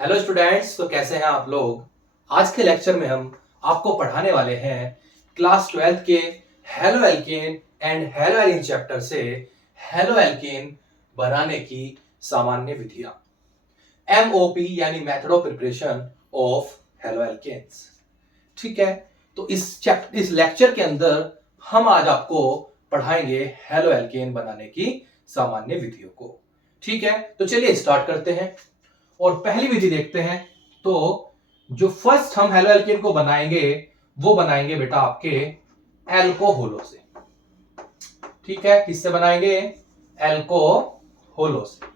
Hello students, तो कैसे हैं आप लोग। आज के लेक्चर में हम आपको पढ़ाने वाले हैं क्लास 12th के halo alkane and halo alkene chapter से हेलो एल्केन बनाने की सामान्य विधियां, एमओपी यानी method of preparation of halo alkanes. ठीक है, तो इस लेक्चर के अंदर हम आज आपको पढ़ाएंगे हेलो एल्केन बनाने की सामान्य विधियों को। ठीक है, तो चलिए स्टार्ट करते हैं और पहली विधि देखते हैं। तो जो फर्स्ट हम हेलो एल्केन को बनाएंगे वो बनाएंगे बेटा आपके एल्कोहोलों से। ठीक है, किससे बनाएंगे? एल्कोहोलों से,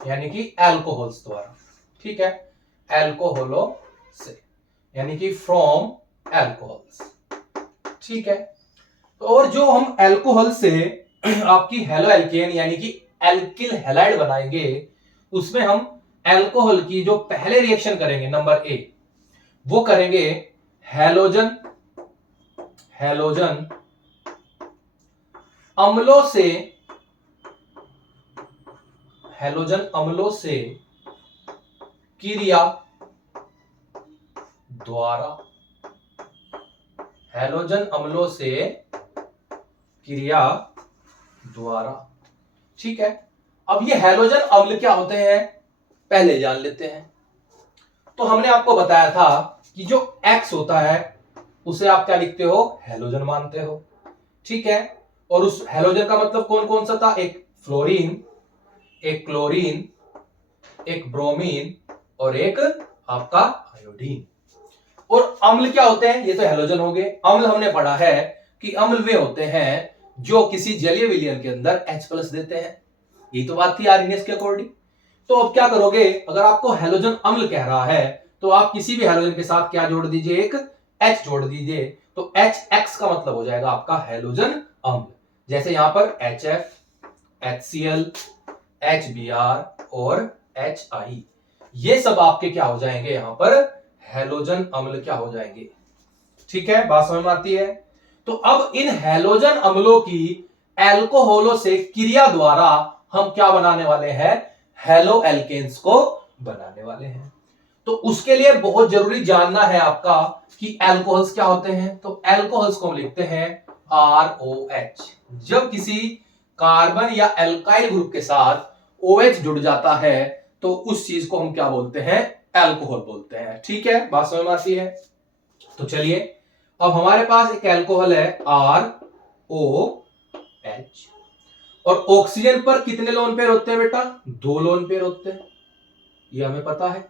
यानी कि एल्कोहल्स द्वारा। ठीक है, एल्कोहोलों से यानी कि फ्रॉम एल्कोहल्स। ठीक है, तो और जो हम एल्कोहल से आपकी हेलो एल्केन यानी कि एल्किल हैलाइड बनाएंगे उसमें हम एल्कोहल की जो पहले रिएक्शन करेंगे नंबर ए, वो करेंगे हैलोजन हैलोजन अम्लों से, हैलोजन अम्लों से क्रिया द्वारा, हैलोजन अम्लों से क्रिया द्वारा। ठीक है, अब ये हैलोजन अम्ल क्या होते हैं पहले जान लेते हैं। तो हमने आपको बताया था कि जो X होता है उसे आप क्या लिखते हो? हैलोजन मानते हो। ठीक है, और उस हैलोजन का मतलब कौन कौन सा था? एक फ्लोरीन, एक क्लोरीन, एक ब्रोमीन और एक आपका आयोडीन। और अम्ल क्या होते हैं? ये तो हैलोजन हो गए। अम्ल हमने पढ़ा है कि अम्ल वे होते हैं जो किसी जलीय विलयन के अंदर H+ देते हैं। यही तो बात थी आरएनएस के अकॉर्डिंग। तो अब क्या करोगे, अगर आपको हैलोजन अम्ल कह रहा है तो आप किसी भी हैलोजन के साथ क्या जोड़ दीजिए? एक H जोड़ दीजिए। तो HX का मतलब हो जाएगा आपका हैलोजन अम्ल। जैसे यहां पर HF, HCl, HBr और HI, ये सब आपके क्या हो जाएंगे? यहां पर हैलोजन अम्ल क्या हो जाएंगे। ठीक है, बात समझ में आती है। तो अब इन हैलोजन अम्लों की एल्कोहलों से क्रिया द्वारा हम क्या बनाने वाले हैं? हेलो एल्केन्स को बनाने वाले हैं। तो उसके लिए बहुत जरूरी जानना है आपका कि एल्कोहल्स क्या होते हैं। तो एल्कोहल्स को हम लिखते हैं ROH। जब किसी कार्बन या एल्काइल ग्रुप के साथ OH जुड़ जाता है तो उस चीज को हम क्या बोलते हैं? एल्कोहल बोलते हैं। ठीक है, बात समझ में आती है। तो चलिए, अब हमारे पास एक एल्कोहल है ROH, और ऑक्सीजन पर कितने लोन पेयर होते हैं बेटा? 2 लोन पेयर होते हैं, ये हमें पता है।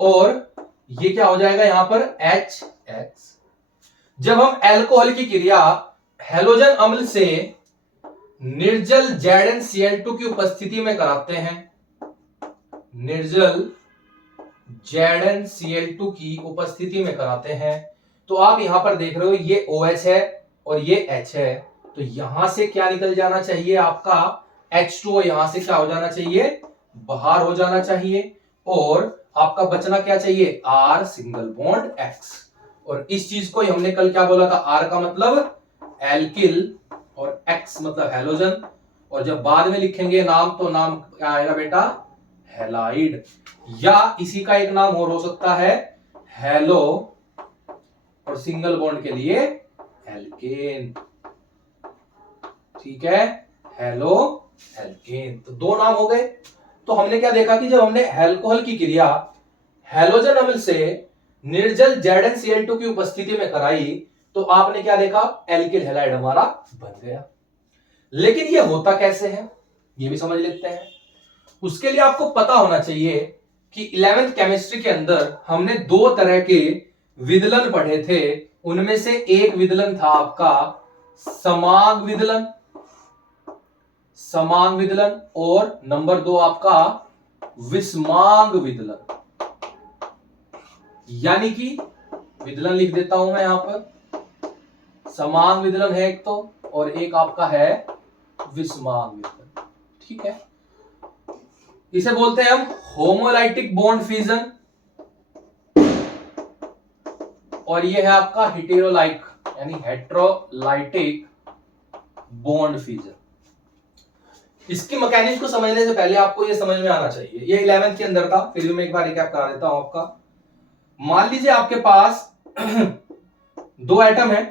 और ये क्या हो जाएगा यहां पर? HX। जब हम एल्कोहल की क्रिया हैलोजन अम्ल से निर्जल ZnCl2 की उपस्थिति में कराते हैं, निर्जल ZnCl2 की उपस्थिति में कराते हैं, तो आप यहां पर देख रहे हो ये OH है और ये H है। तो यहां से क्या निकल जाना चाहिए? आपका H2O यहां से क्या हो जाना चाहिए? बाहर हो जाना चाहिए। और आपका बचना क्या चाहिए? R single bond X। और इस चीज को हमने कल क्या बोला था? R का मतलब एल्किल और X मतलब हैलोजन। और जब बाद में लिखेंगे नाम तो नाम क्या आएगा बेटा? हैलाइड। या इसी का एक नाम और हो सकता है हेलो, और सिंगल बॉन्ड के लिए एल्केन। ठीक है, हेलो एल्केन। तो 2 नाम हो गए। तो हमने क्या देखा कि जब हमने एल्कोहल की क्रिया हैलोजन अम्ल से निर्जल ZnCl2 की उपस्थिति में कराई तो आपने क्या देखा? एल्किल हैलाइड हमारा बन गया। लेकिन ये होता कैसे है ये भी समझ लेते हैं। उसके लिए आपको पता होना चाहिए कि 11th केमिस्ट्री के अंदर हमने 2 तरह के विदलन पढ़े थे। उनमें से एक विदलन था आपका समांग विदलन, समांग विदलन, और नंबर 2 आपका विषमांग विदलन। यानी कि विदलन लिख देता हूं मैं यहां पर, समांग विदलन है एक तो, और एक आपका है विषमांग विदलन। ठीक है, इसे बोलते हैं हम होमोलाइटिक बॉन्ड फ्यूजन, और ये है आपका हेटेरोलाइक यानी हेट्रोलाइटिक बॉन्ड फ्यूजन। इसकी मैकेनिक्स को समझने से पहले आपको ये समझ में आना चाहिए, ये 11th के अंदर था, फिर भी मैं एक बार रिकैप करा देता हूं आपका। मान लीजिए आपके पास दो एटम है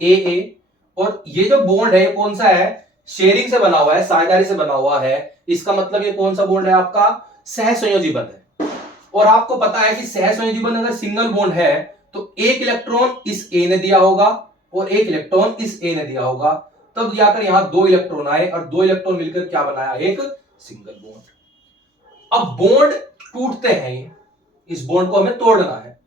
ए और ये जो बॉन्ड है कौन सा है, शेयरिंग से बना हुआ है, साझेदारी से बना हुआ है। इसका मतलब ये कौन सा बॉन्ड है आपका, सहसंयोजी बंध है। और आपको पता है कि सहसंयोजी बंध अगर सिंगल बॉन्ड है तो एक इलेक्ट्रॉन इस ए ने दिया होगा और एक इलेक्ट्रॉन इस ए ने दिया होगा, तब जाकर यहां दो इलेक्ट्रॉन आए और दो इलेक्ट्रॉन मिलकर क्या बनाया, एक सिंगल बॉन्ड। अब बॉन्ड टूटते हैं, इस बॉन्ड को हमें तोड़ना है।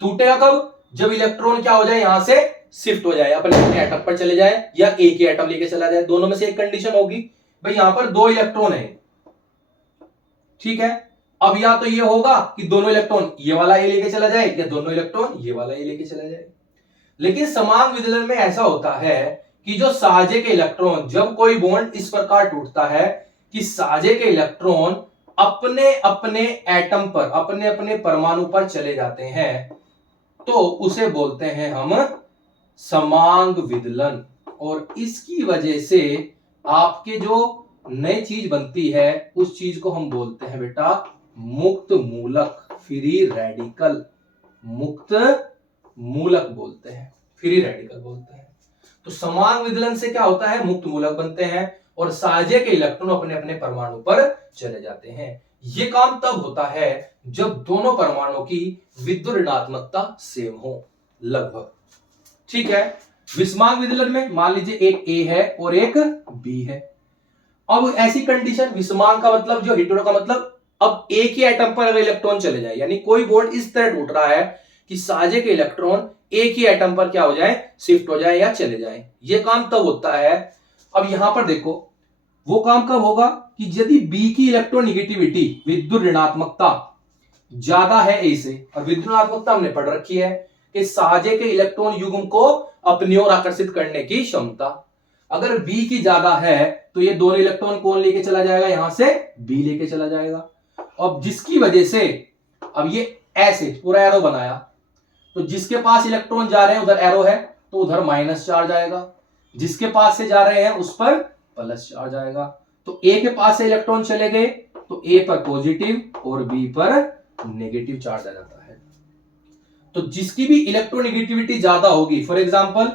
टूटेगा कब, जब इलेक्ट्रॉन क्या हो जाए, यहां से शिफ्ट हो जाए, अपने अपने एटम पर चले जाए या एक ही एटम लेके चला जाए। दोनों में से एक कंडीशन होगी भाई, यहां पर दो इलेक्ट्रॉन है, ठीक है। अब या तो ये होगा कि दोनों इलेक्ट्रॉन ये वाला ए लेके चला जाए या दोनों इलेक्ट्रॉन ये वाला ए लेके चला जाए। लेकिन समान विदलन में ऐसा होता है कि जो साझे के इलेक्ट्रॉन, जब कोई बॉन्ड इस प्रकार टूटता है कि साझे के इलेक्ट्रॉन अपने अपने एटम पर, अपने अपने परमाणु पर चले जाते हैं, तो उसे बोलते हैं हम समांग विदलन। और इसकी वजह से आपके जो नई चीज बनती है उस चीज को हम बोलते हैं बेटा मुक्त मूलक, फ्री रेडिकल। मुक्त मूलक बोलते हैं, फ्री रेडिकल बोलते हैं। तो समांग विदलन से क्या होता है, मुक्त मूलक बनते हैं और साझे के इलेक्ट्रॉन अपने अपने परमाणु पर चले जाते हैं। यह काम तब होता है जब दोनों परमाणुओं की विद्युत ऋणात्मकता सेम हो लगभग, ठीक है। विस्मार्क विदलन में मान लीजिए एक ए है और एक बी है। अब ऐसी कंडीशन, विस्मार्क का मतलब, जो हेटेरो का मतलब, अब एक ही एटम पर अगर इलेक्ट्रॉन चले जाए, यानी कोई बॉन्ड इस तरह टूट रहा है कि साझे के इलेक्ट्रॉन एक ही एटम पर क्या हो जाए, शिफ्ट हो जाए या चले जाए। यह काम तब होता है। अब यहां पर देखो, वो काम कब होगा कि यदि बी की इलेक्ट्रोनिगेटिविटी, विद्युत ऋणात्मकता ज्यादा है ए से, और विद्युत ऋणात्मकता हमने पढ़ रखी है कि साझे के इलेक्ट्रॉन युग्म को अपनी ओर आकर्षित करने की क्षमता, अगर बी की ज्यादा है तो ये दोनों इलेक्ट्रॉन कौन लेके चला जाएगा, यहां से बी लेके चला जाएगा। अब जिसकी वजह से, अब ये ऐसे पूरा एरो बनाया, तो जिसके पास इलेक्ट्रॉन जा रहे हैं उधर एरो है तो उधर माइनस चार्ज आएगा, जिसके पास से जा रहे हैं उस पर प्लस चार्ज आएगा। तो ए के पास से इलेक्ट्रॉन चले गए तो ए पर पॉजिटिव और बी पर नेगेटिव चार्ज आ जाता है। तो जिसकी भी इलेक्ट्रोनिगेटिविटी ज्यादा होगी, फॉर एग्जांपल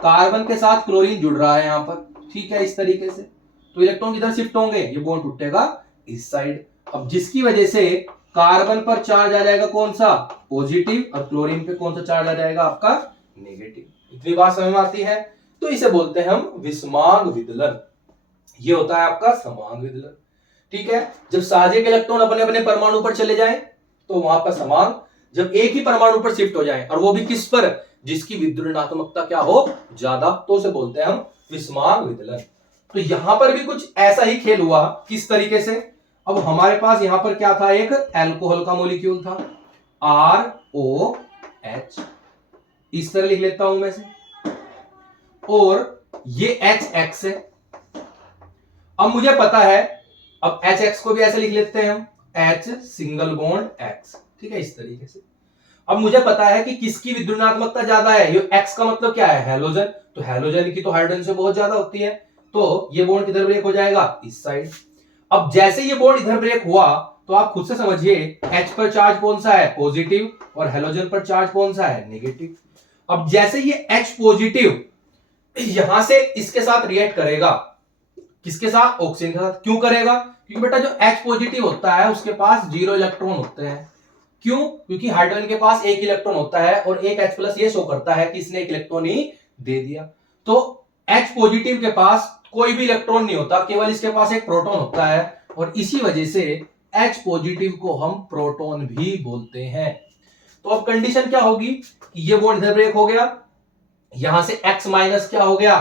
कार्बन के साथ क्लोरीन जुड़ रहा है यहां पर, ठीक है, इस तरीके से, तो इलेक्ट्रॉन किधर शिफ्ट होंगे, ये बॉन्ड टूटेगा इस साइड। अब जिसकी वजह से कार्बन पर चार्ज आ जाएगा कौन सा, पॉजिटिव, और क्लोरीन पे कौन सा चार्ज आ जाएगा आपका, नेगेटिव। इतनी बात समझ में आती है। तो इसे बोलते हैं हम विस्मार्क विदलन। ये होता है आपका समांग विदलन, ठीक है। जब साझे के इलेक्ट्रॉन अपने अपने परमाणु पर चले जाएं तो वहां पर समांग, जब एक ही परमाणु पर शिफ्ट हो जाए और वो भी किस पर, जिसकी विद्युत ऋणात्मकता क्या हो, ज्यादा, तो उसे बोलते हैं हम विस्मार्क विदलन। तो यहां पर भी कुछ ऐसा ही खेल हुआ, किस तरीके से, अब हमारे पास यहां पर क्या था, एक अल्कोहल का मॉलिक्यूल था ROH, इस तरह लिख लेता हूं मैं से, और ये HX है। अब मुझे पता है, अब HX को भी ऐसे लिख लेते हैं हम, H सिंगल बॉन्ड X, ठीक है, इस तरीके से। अब मुझे पता है कि किसकी विद्युत ऋणात्मकता ज्यादा है, ये X का मतलब क्या है, हैलोजन, तो हैलोजन की तो हाइड्रोजन से बहुत ज्यादा होती है, तो ये बॉन्ड किधर ब्रेक हो जाएगा, इस साइड। अब जैसे ये बॉन्ड इधर ब्रेक हुआ तो आप खुद से समझिए H पर चार्ज कौन सा है, पॉजिटिव, और हैलोजन पर चार्ज कौन सा है, नेगेटिव। अब जैसे ये H पॉजिटिव यहां से इसके साथ रिएक्ट करेगा, किसके साथ, ऑक्सीजन के साथ। क्यों करेगा, क्योंकि बेटा जो H पॉजिटिव होता है उसके पास 0 इलेक्ट्रॉन होते हैं। क्यों, क्योंकि हाइड्रोजन के पास एक इलेक्ट्रॉन होता है और एक H प्लस ये शो करता है कि इसने एक इलेक्ट्रॉन ही दे दिया। तो H पॉजिटिव के पास कोई भी इलेक्ट्रॉन नहीं होता, केवल इसके पास एक प्रोटॉन होता है, और इसी वजह से H पॉजिटिव को हम प्रोटॉन भी बोलते हैं। तो अब कंडीशन क्या होगी कि ये बॉन्ड इधर ब्रेक हो गया, यहां से X माइनस क्या हो गया,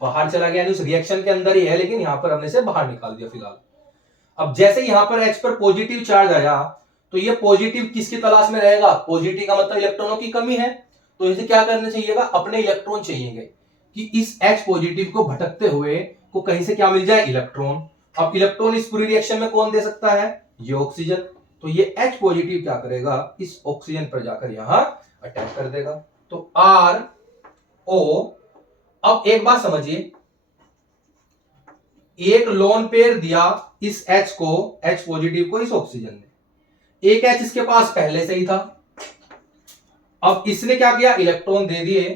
बाहर चला गया, उस रिएक्शन के अंदर ही है लेकिन यहां पर हमने से बाहर निकाल दिया फिलहाल। अब जैसे यहां पर H पर पॉजिटिव चार्ज आया तो ये पॉजिटिव किसकी तलाश में रहेगा, पॉजिटिव का मतलब इलेक्ट्रॉनों की कमी है, तो इसे क्या करना चाहिएगा, अपने इलेक्ट्रॉन चाहिएगा कि इस H पॉजिटिव को भटकते हुए को कहीं से क्या मिल जाए, इलेक्ट्रॉन। अब इलेक्ट्रॉन इस पूरी रिएक्शन में कौन दे सकता है, ये ऑक्सीजन। तो ये H पॉजिटिव क्या करेगा, इस ऑक्सीजन पर जाकर यहां अटैक कर देगा। तो RO, अब एक बात समझिए, एक लोन पेयर दिया इस H को, H पॉजिटिव को इस ऑक्सीजन ने, एक H इसके पास पहले से ही था। अब इसने क्या किया, इलेक्ट्रॉन दे दिए,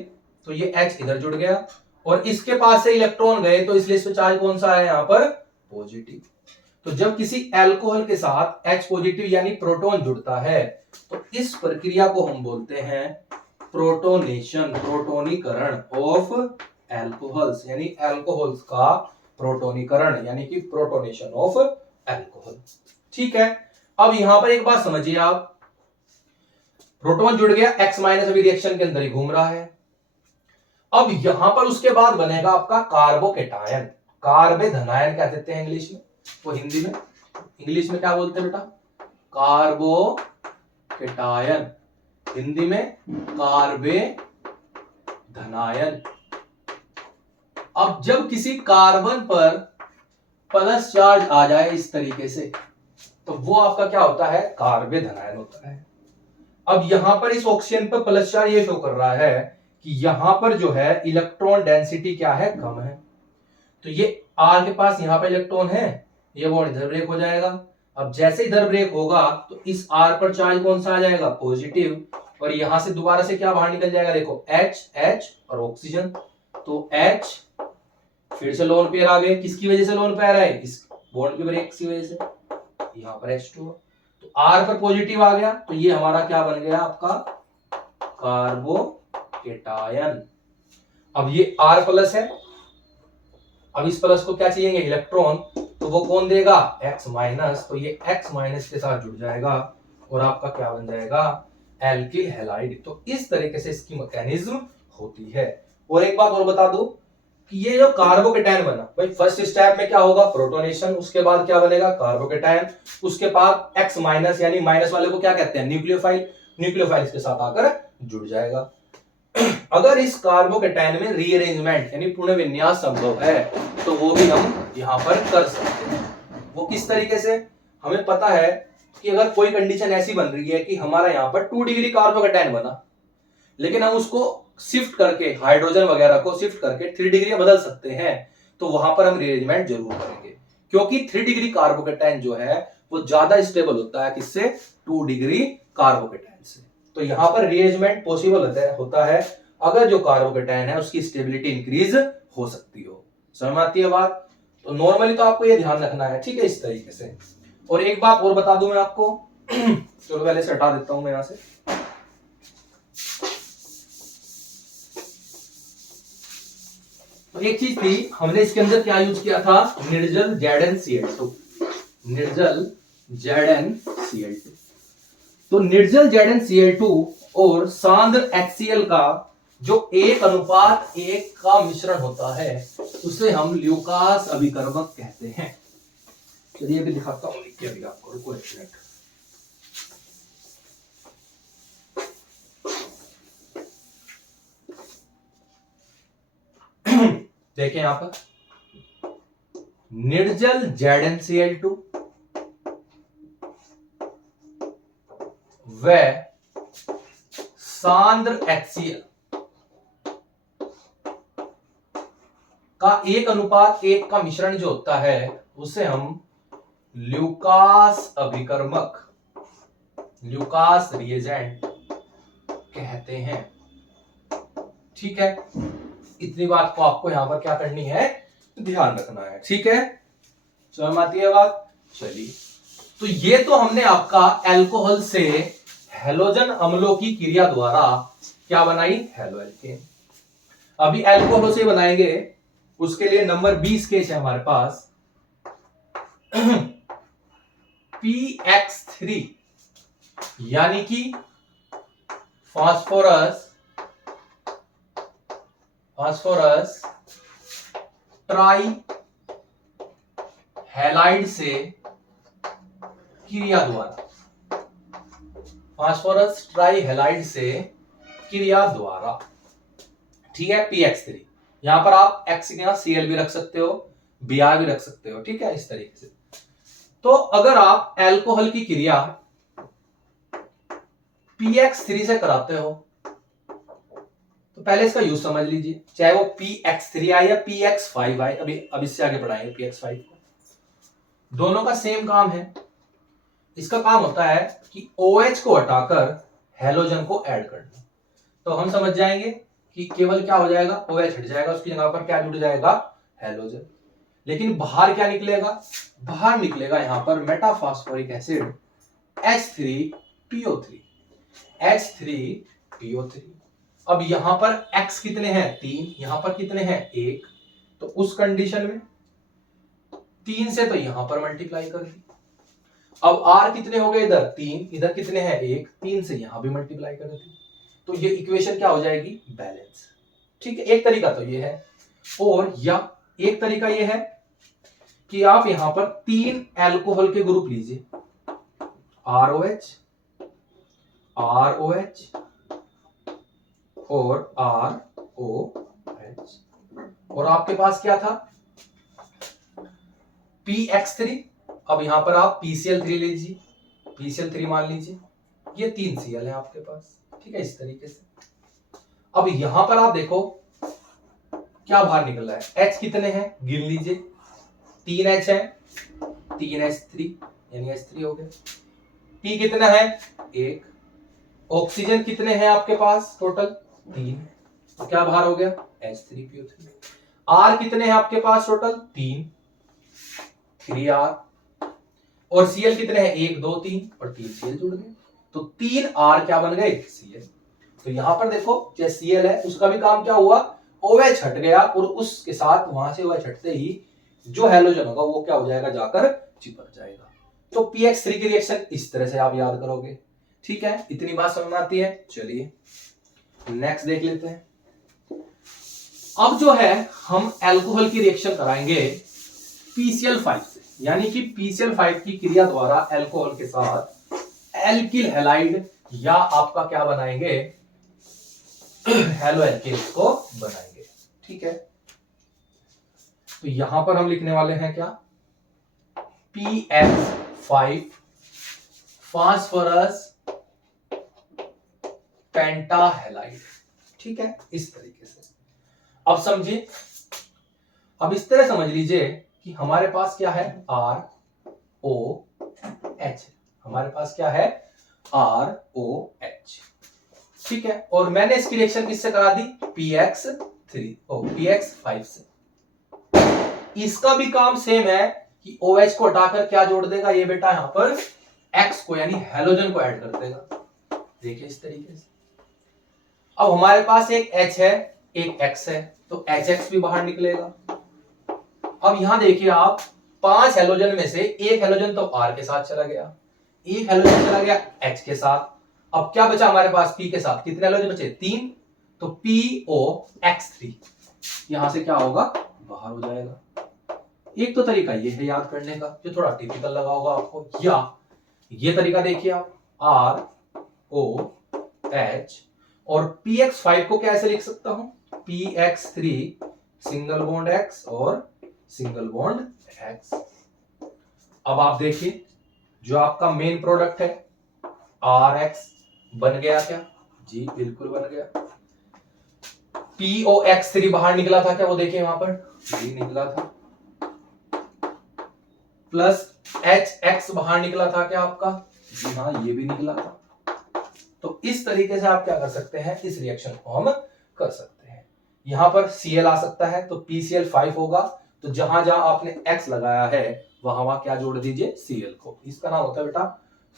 तो ये H इधर जुड़ गया, और इसके पास से इलेक्ट्रॉन गए, तो इसलिए इसमें चार्ज कौन सा है यहां पर, पॉजिटिव। तो जब किसी अल्कोहल के साथ H पॉजिटिव यानी प्रोटॉन जुड़ता है, तो इस प्रक्रिया को हम बोलते हैं प्रोटोनेशन, प्रोटोनीकरण ऑफ अल्कोहल्स, यानी अल्कोहल्स का प्रोटोनीकरण, यानी कि प्रोटोनेशन ऑफ अल्कोहल। ठीक है, अब यहां पर एक बात समझिए आप, प्रोटॉन जुड़ गया, X माइनस अभी रिएक्शन के अंदर ही घूम रहा है। अब यहां पर उसके बाद बनेगा आपका कार्बोकेटायन, कार्बे धनायन क्या कहते हैं इंग्लिश में, वो हिंदी में, इंग्लिश में क्या बोलते हैं बेटा, कार्बोकेटायन, हिंदी में कार्बे धनायन। अब जब किसी कार्बन पर प्लस चार्ज आ जाए इस तरीके से, तो वो आपका क्या होता है, कार्बे धनायन होता है। अब यहां पर इस ऑक्सीजन पर प्लस चार्ज ये शो कर रहा है कि यहां पर जो है इलेक्ट्रॉन डेंसिटी क्या है, कम है। तो ये R के पास यहां पर इलेक्ट्रॉन है, ये बॉन्ड इधर ब्रेक हो जाएगा। अब जैसे इधर ब्रेक होगा तो इस R पर चार्ज कौन सा आ जाएगा, पॉजिटिव, और यहां से दोबारा से क्या बाहर निकल जाएगा, देखो H और ऑक्सीजन। तो H फिर से लोन पेयर आ गए, किसकी वजह से लोन पेयर आए, इस बॉन्ड के ब्रेक की वजह से, यहां पर H2, तो R पर पॉजिटिव आ गया, तो ये हमारा क्या बन गया आपका कार्बोकेटायन। अब ये R प्लस है, अब इस प्लस को क्या चाहिए, इलेक्ट्रॉन, तो वो कौन देगा, X माइनस, तो ये X माइनस के साथ जुड़ जाएगा और आपका क्या बन जाएगा, एल्किल हैलाइड। तो इस तरीके से इसकी मैकेनिज्म होती है। और एक बात और बता दूं कि ये जो कार्बोकेटायन बना, भाई फर्स्ट स्टेप में क्या होगा, प्रोटोनेशन, उसके बाद क्या बनेगा, कार्बोकेटायन, उसके बाद X माइनस यानी माइनस वाले को क्या कहते हैं, न्यूक्लियोफाइल, न्यूक्लियोफाइल इसके साथ आकर जुड़ जाएगा। अगर इस कार्बोकेटायन में रीअरेंजमेंट यानी पुनर्विन्यास संभव है, तो वो भी हम यहां पर कर सकते हैं। वो किस तरीके से, हमें पता है कि अगर कोई कंडीशन ऐसी बन रही है कि हमारा यहां पर 2 डिग्री कार्बोकेटायन बना, लेकिन हम उसको शिफ्ट करके, हाइड्रोजन वगैरह को शिफ्ट करके 3 डिग्री बदल सकते हैं, तो वहां पर हम रीअरेंजमेंट जरूर करेंगे, क्योंकि 3 डिग्री कार्बोकेटायन जो है वो ज्यादा स्टेबल होता है किससे, 2 डिग्री कार्बोकेटायन से। तो यहां पर रीअरेंजमेंट पॉसिबल होता है अगर जो कार्बोकेटायन है उसकी स्टेबिलिटी इंक्रीज हो सकती हो। समझ में आती है बात। तो नॉर्मली तो आपको ये ध्यान रखना है, ठीक है, इस तरीके से। और एक बात और बता दूं मैं आपको चलो पहले से हटा देता हूं मैं यहां से। तो एक चीज थी, हमने इसके अंदर क्या यूज किया था, निर्जल ZnCl2, निर्जल ZnCl2। तो निर्जल ZnCl2 और सांद्र HCl का जो 1:1 का मिश्रण होता है उसे हम ल्यूकास अभिकर्मक कहते हैं। चलिए अभी दिखाता हूं लिख के अभी आपको, रुको एक मिनट। देखें यहां पर निर्जल ZnCl2 व सांद्र HCl का 1:1 का मिश्रण जो होता है उसे हम ल्यूकास अभिकर्मक, ल्यूकास रिएजेंट कहते हैं। ठीक है, इतनी बात को आपको यहां पर क्या करनी है, ध्यान रखना है। ठीक है, समझ में आती है बात। चलिए, तो ये तो हमने आपका अल्कोहल से हैलोजन अम्लों की क्रिया द्वारा क्या बनाई, हैलोएल्केन। अभी अल्कोहल से बनाएंगे, उसके लिए नंबर 20 केस है हमारे पास PX3 यानी कि फास्फोरस ट्राई हैलाइड से क्रिया द्वारा, फास्फोरस ट्राई हैलाइड से क्रिया द्वारा। ठीक है, PX3, यहां पर आप X के यहां Cl भी रख सकते हो, Br भी रख सकते हो। ठीक है, इस तरीके से। तो अगर आप अल्कोहल की क्रिया PX3 से कराते हो तो पहले इसका यूज समझ लीजिए, चाहे वो PX3 आए या PX5 आए, अभी इससे आगे बढ़ाएंगे PX5 को, दोनों का सेम काम है। इसका काम होता है कि OH को हटाकर हैलोजन को ऐड करना। तो हम समझ जाएंगे कि केवल क्या हो जाएगा, OH हट जाएगा, उसकी जगह पर क्या जुड़ जाएगा, हैलोजन। लेकिन बाहर क्या निकलेगा, बाहर निकलेगा यहां पर मेटाफॉस्फोरिक एसिड H3PO3, H3PO3। अब यहां पर X कितने हैं, 3, यहां पर कितने हैं, 1, तो उस कंडीशन में 3 से तो यहां पर मल्टीप्लाई कर दी। अब R कितने हो गए, इधर 3, इधर कितने हैं, 1, 3 से यहां भी मल्टीप्लाई कर दी। तो ये इक्वेशन क्या हो जाएगी, बैलेंस। ठीक है, एक तरीका तो ये है। और या एक तरीका ये है कि आप यहां पर 3 अल्कोहल के ग्रुप लीजिए, ROH, ROH और ROH, और आपके पास क्या था, PX3। अब यहां पर आप PCl3 लीजिए, PCl3 मान लीजिए, ये 3 Cl है आपके पास। ठीक है, इस तरीके से। अब यहां पर आप देखो क्या बाहर निकल रहा है, H कितने हैं, गिन लीजिए, 3 H है, 3 H3 यानी H3 हो गए। P कितना है, 1। ऑक्सीजन कितने हैं आपके पास टोटल, 3, तो क्या बाहर हो गया, H3PO3। R कितने हैं आपके पास टोटल, 3, 3R। और Cl कितने हैं, 1 2 3, और 3 Cl जुड़ गए, तो 3R क्या बन गए, Cl। तो यहां पर देखो जो Cl है उसका भी काम क्या हुआ, OH हट गया, और उसके साथ वहां से OH हटते ही जो हैलोजन होगा वो क्या हो जाएगा, जाकर चिपक जाएगा। तो PX3 की रिएक्शन इस तरह से आप याद करोगे। ठीक है, इतनी बात समझ में आती है। चलिए नेक्स्ट देख लेते हैं। अब जो है हम अल्कोहल की रिएक्शन कराएंगे PCl5 से, यानी कि PCl5 की क्रिया द्वारा अल्कोहल के साथ एल्किल हैलाइड या आपका क्या बनाएंगे, हेलो एल्केन्स को बनाएंगे। ठीक है, तो यहां पर हम लिखने वाले हैं क्या, PX5 फास्फोरस पेंटाहेलाइड। ठीक है, इस तरीके से। अब समझिए, अब इस तरह समझ लीजिए कि हमारे पास क्या है, ROH, हमारे पास क्या है, ROH। ठीक है, और मैंने इसकी रिएक्शन किससे करा दी, PX5 से। इसका भी काम सेम है कि OH को हटाकर क्या जोड़ देगा ये बेटा, यहां पर X को यानी हैलोजन को ऐड कर देगा। देखिए इस तरीके से। अब हमारे पास एक H है, एक X है, तो HX भी बाहर निकलेगा। अब यहां देखिए आप, 5 हैलोजन में से एक हैलोजन तो R के साथ चला गया, एक हैलोजन चला गया H के साथ। अब क्या बचा हमारे पास, P के साथ कितने हैलोजन बचे, 3, तो POX3 यहां से क्या होगा, बाहर हो जाएगा। एक तो तरीका ये है याद करने का, जो थोड़ा टिपिकल लगा होगा आपको, या ये तरीका देखिए आप, ROH और PX5 को कैसे लिख सकता हूं, PX3 सिंगल बॉन्ड X और सिंगल बॉन्ड X। अब आप देखिए जो आपका मेन प्रोडक्ट है RX बन गया क्या, जी बिल्कुल बन गया। POX3 बाहर निकला था क्या, वो देखिए वहां पर, जी निकला था। प्लस HX बाहर निकला था क्या आपका, जी हाँ ये भी निकला था। तो इस तरीके से आप क्या कर सकते हैं, इस रिएक्शन को हम कर सकते हैं। यहां पर Cl आ सकता है तो PCl5 होगा, तो जहां जहां आपने X लगाया है वहां वहां क्या जोड़ दीजिए, Cl को। इसका नाम होता है बेटा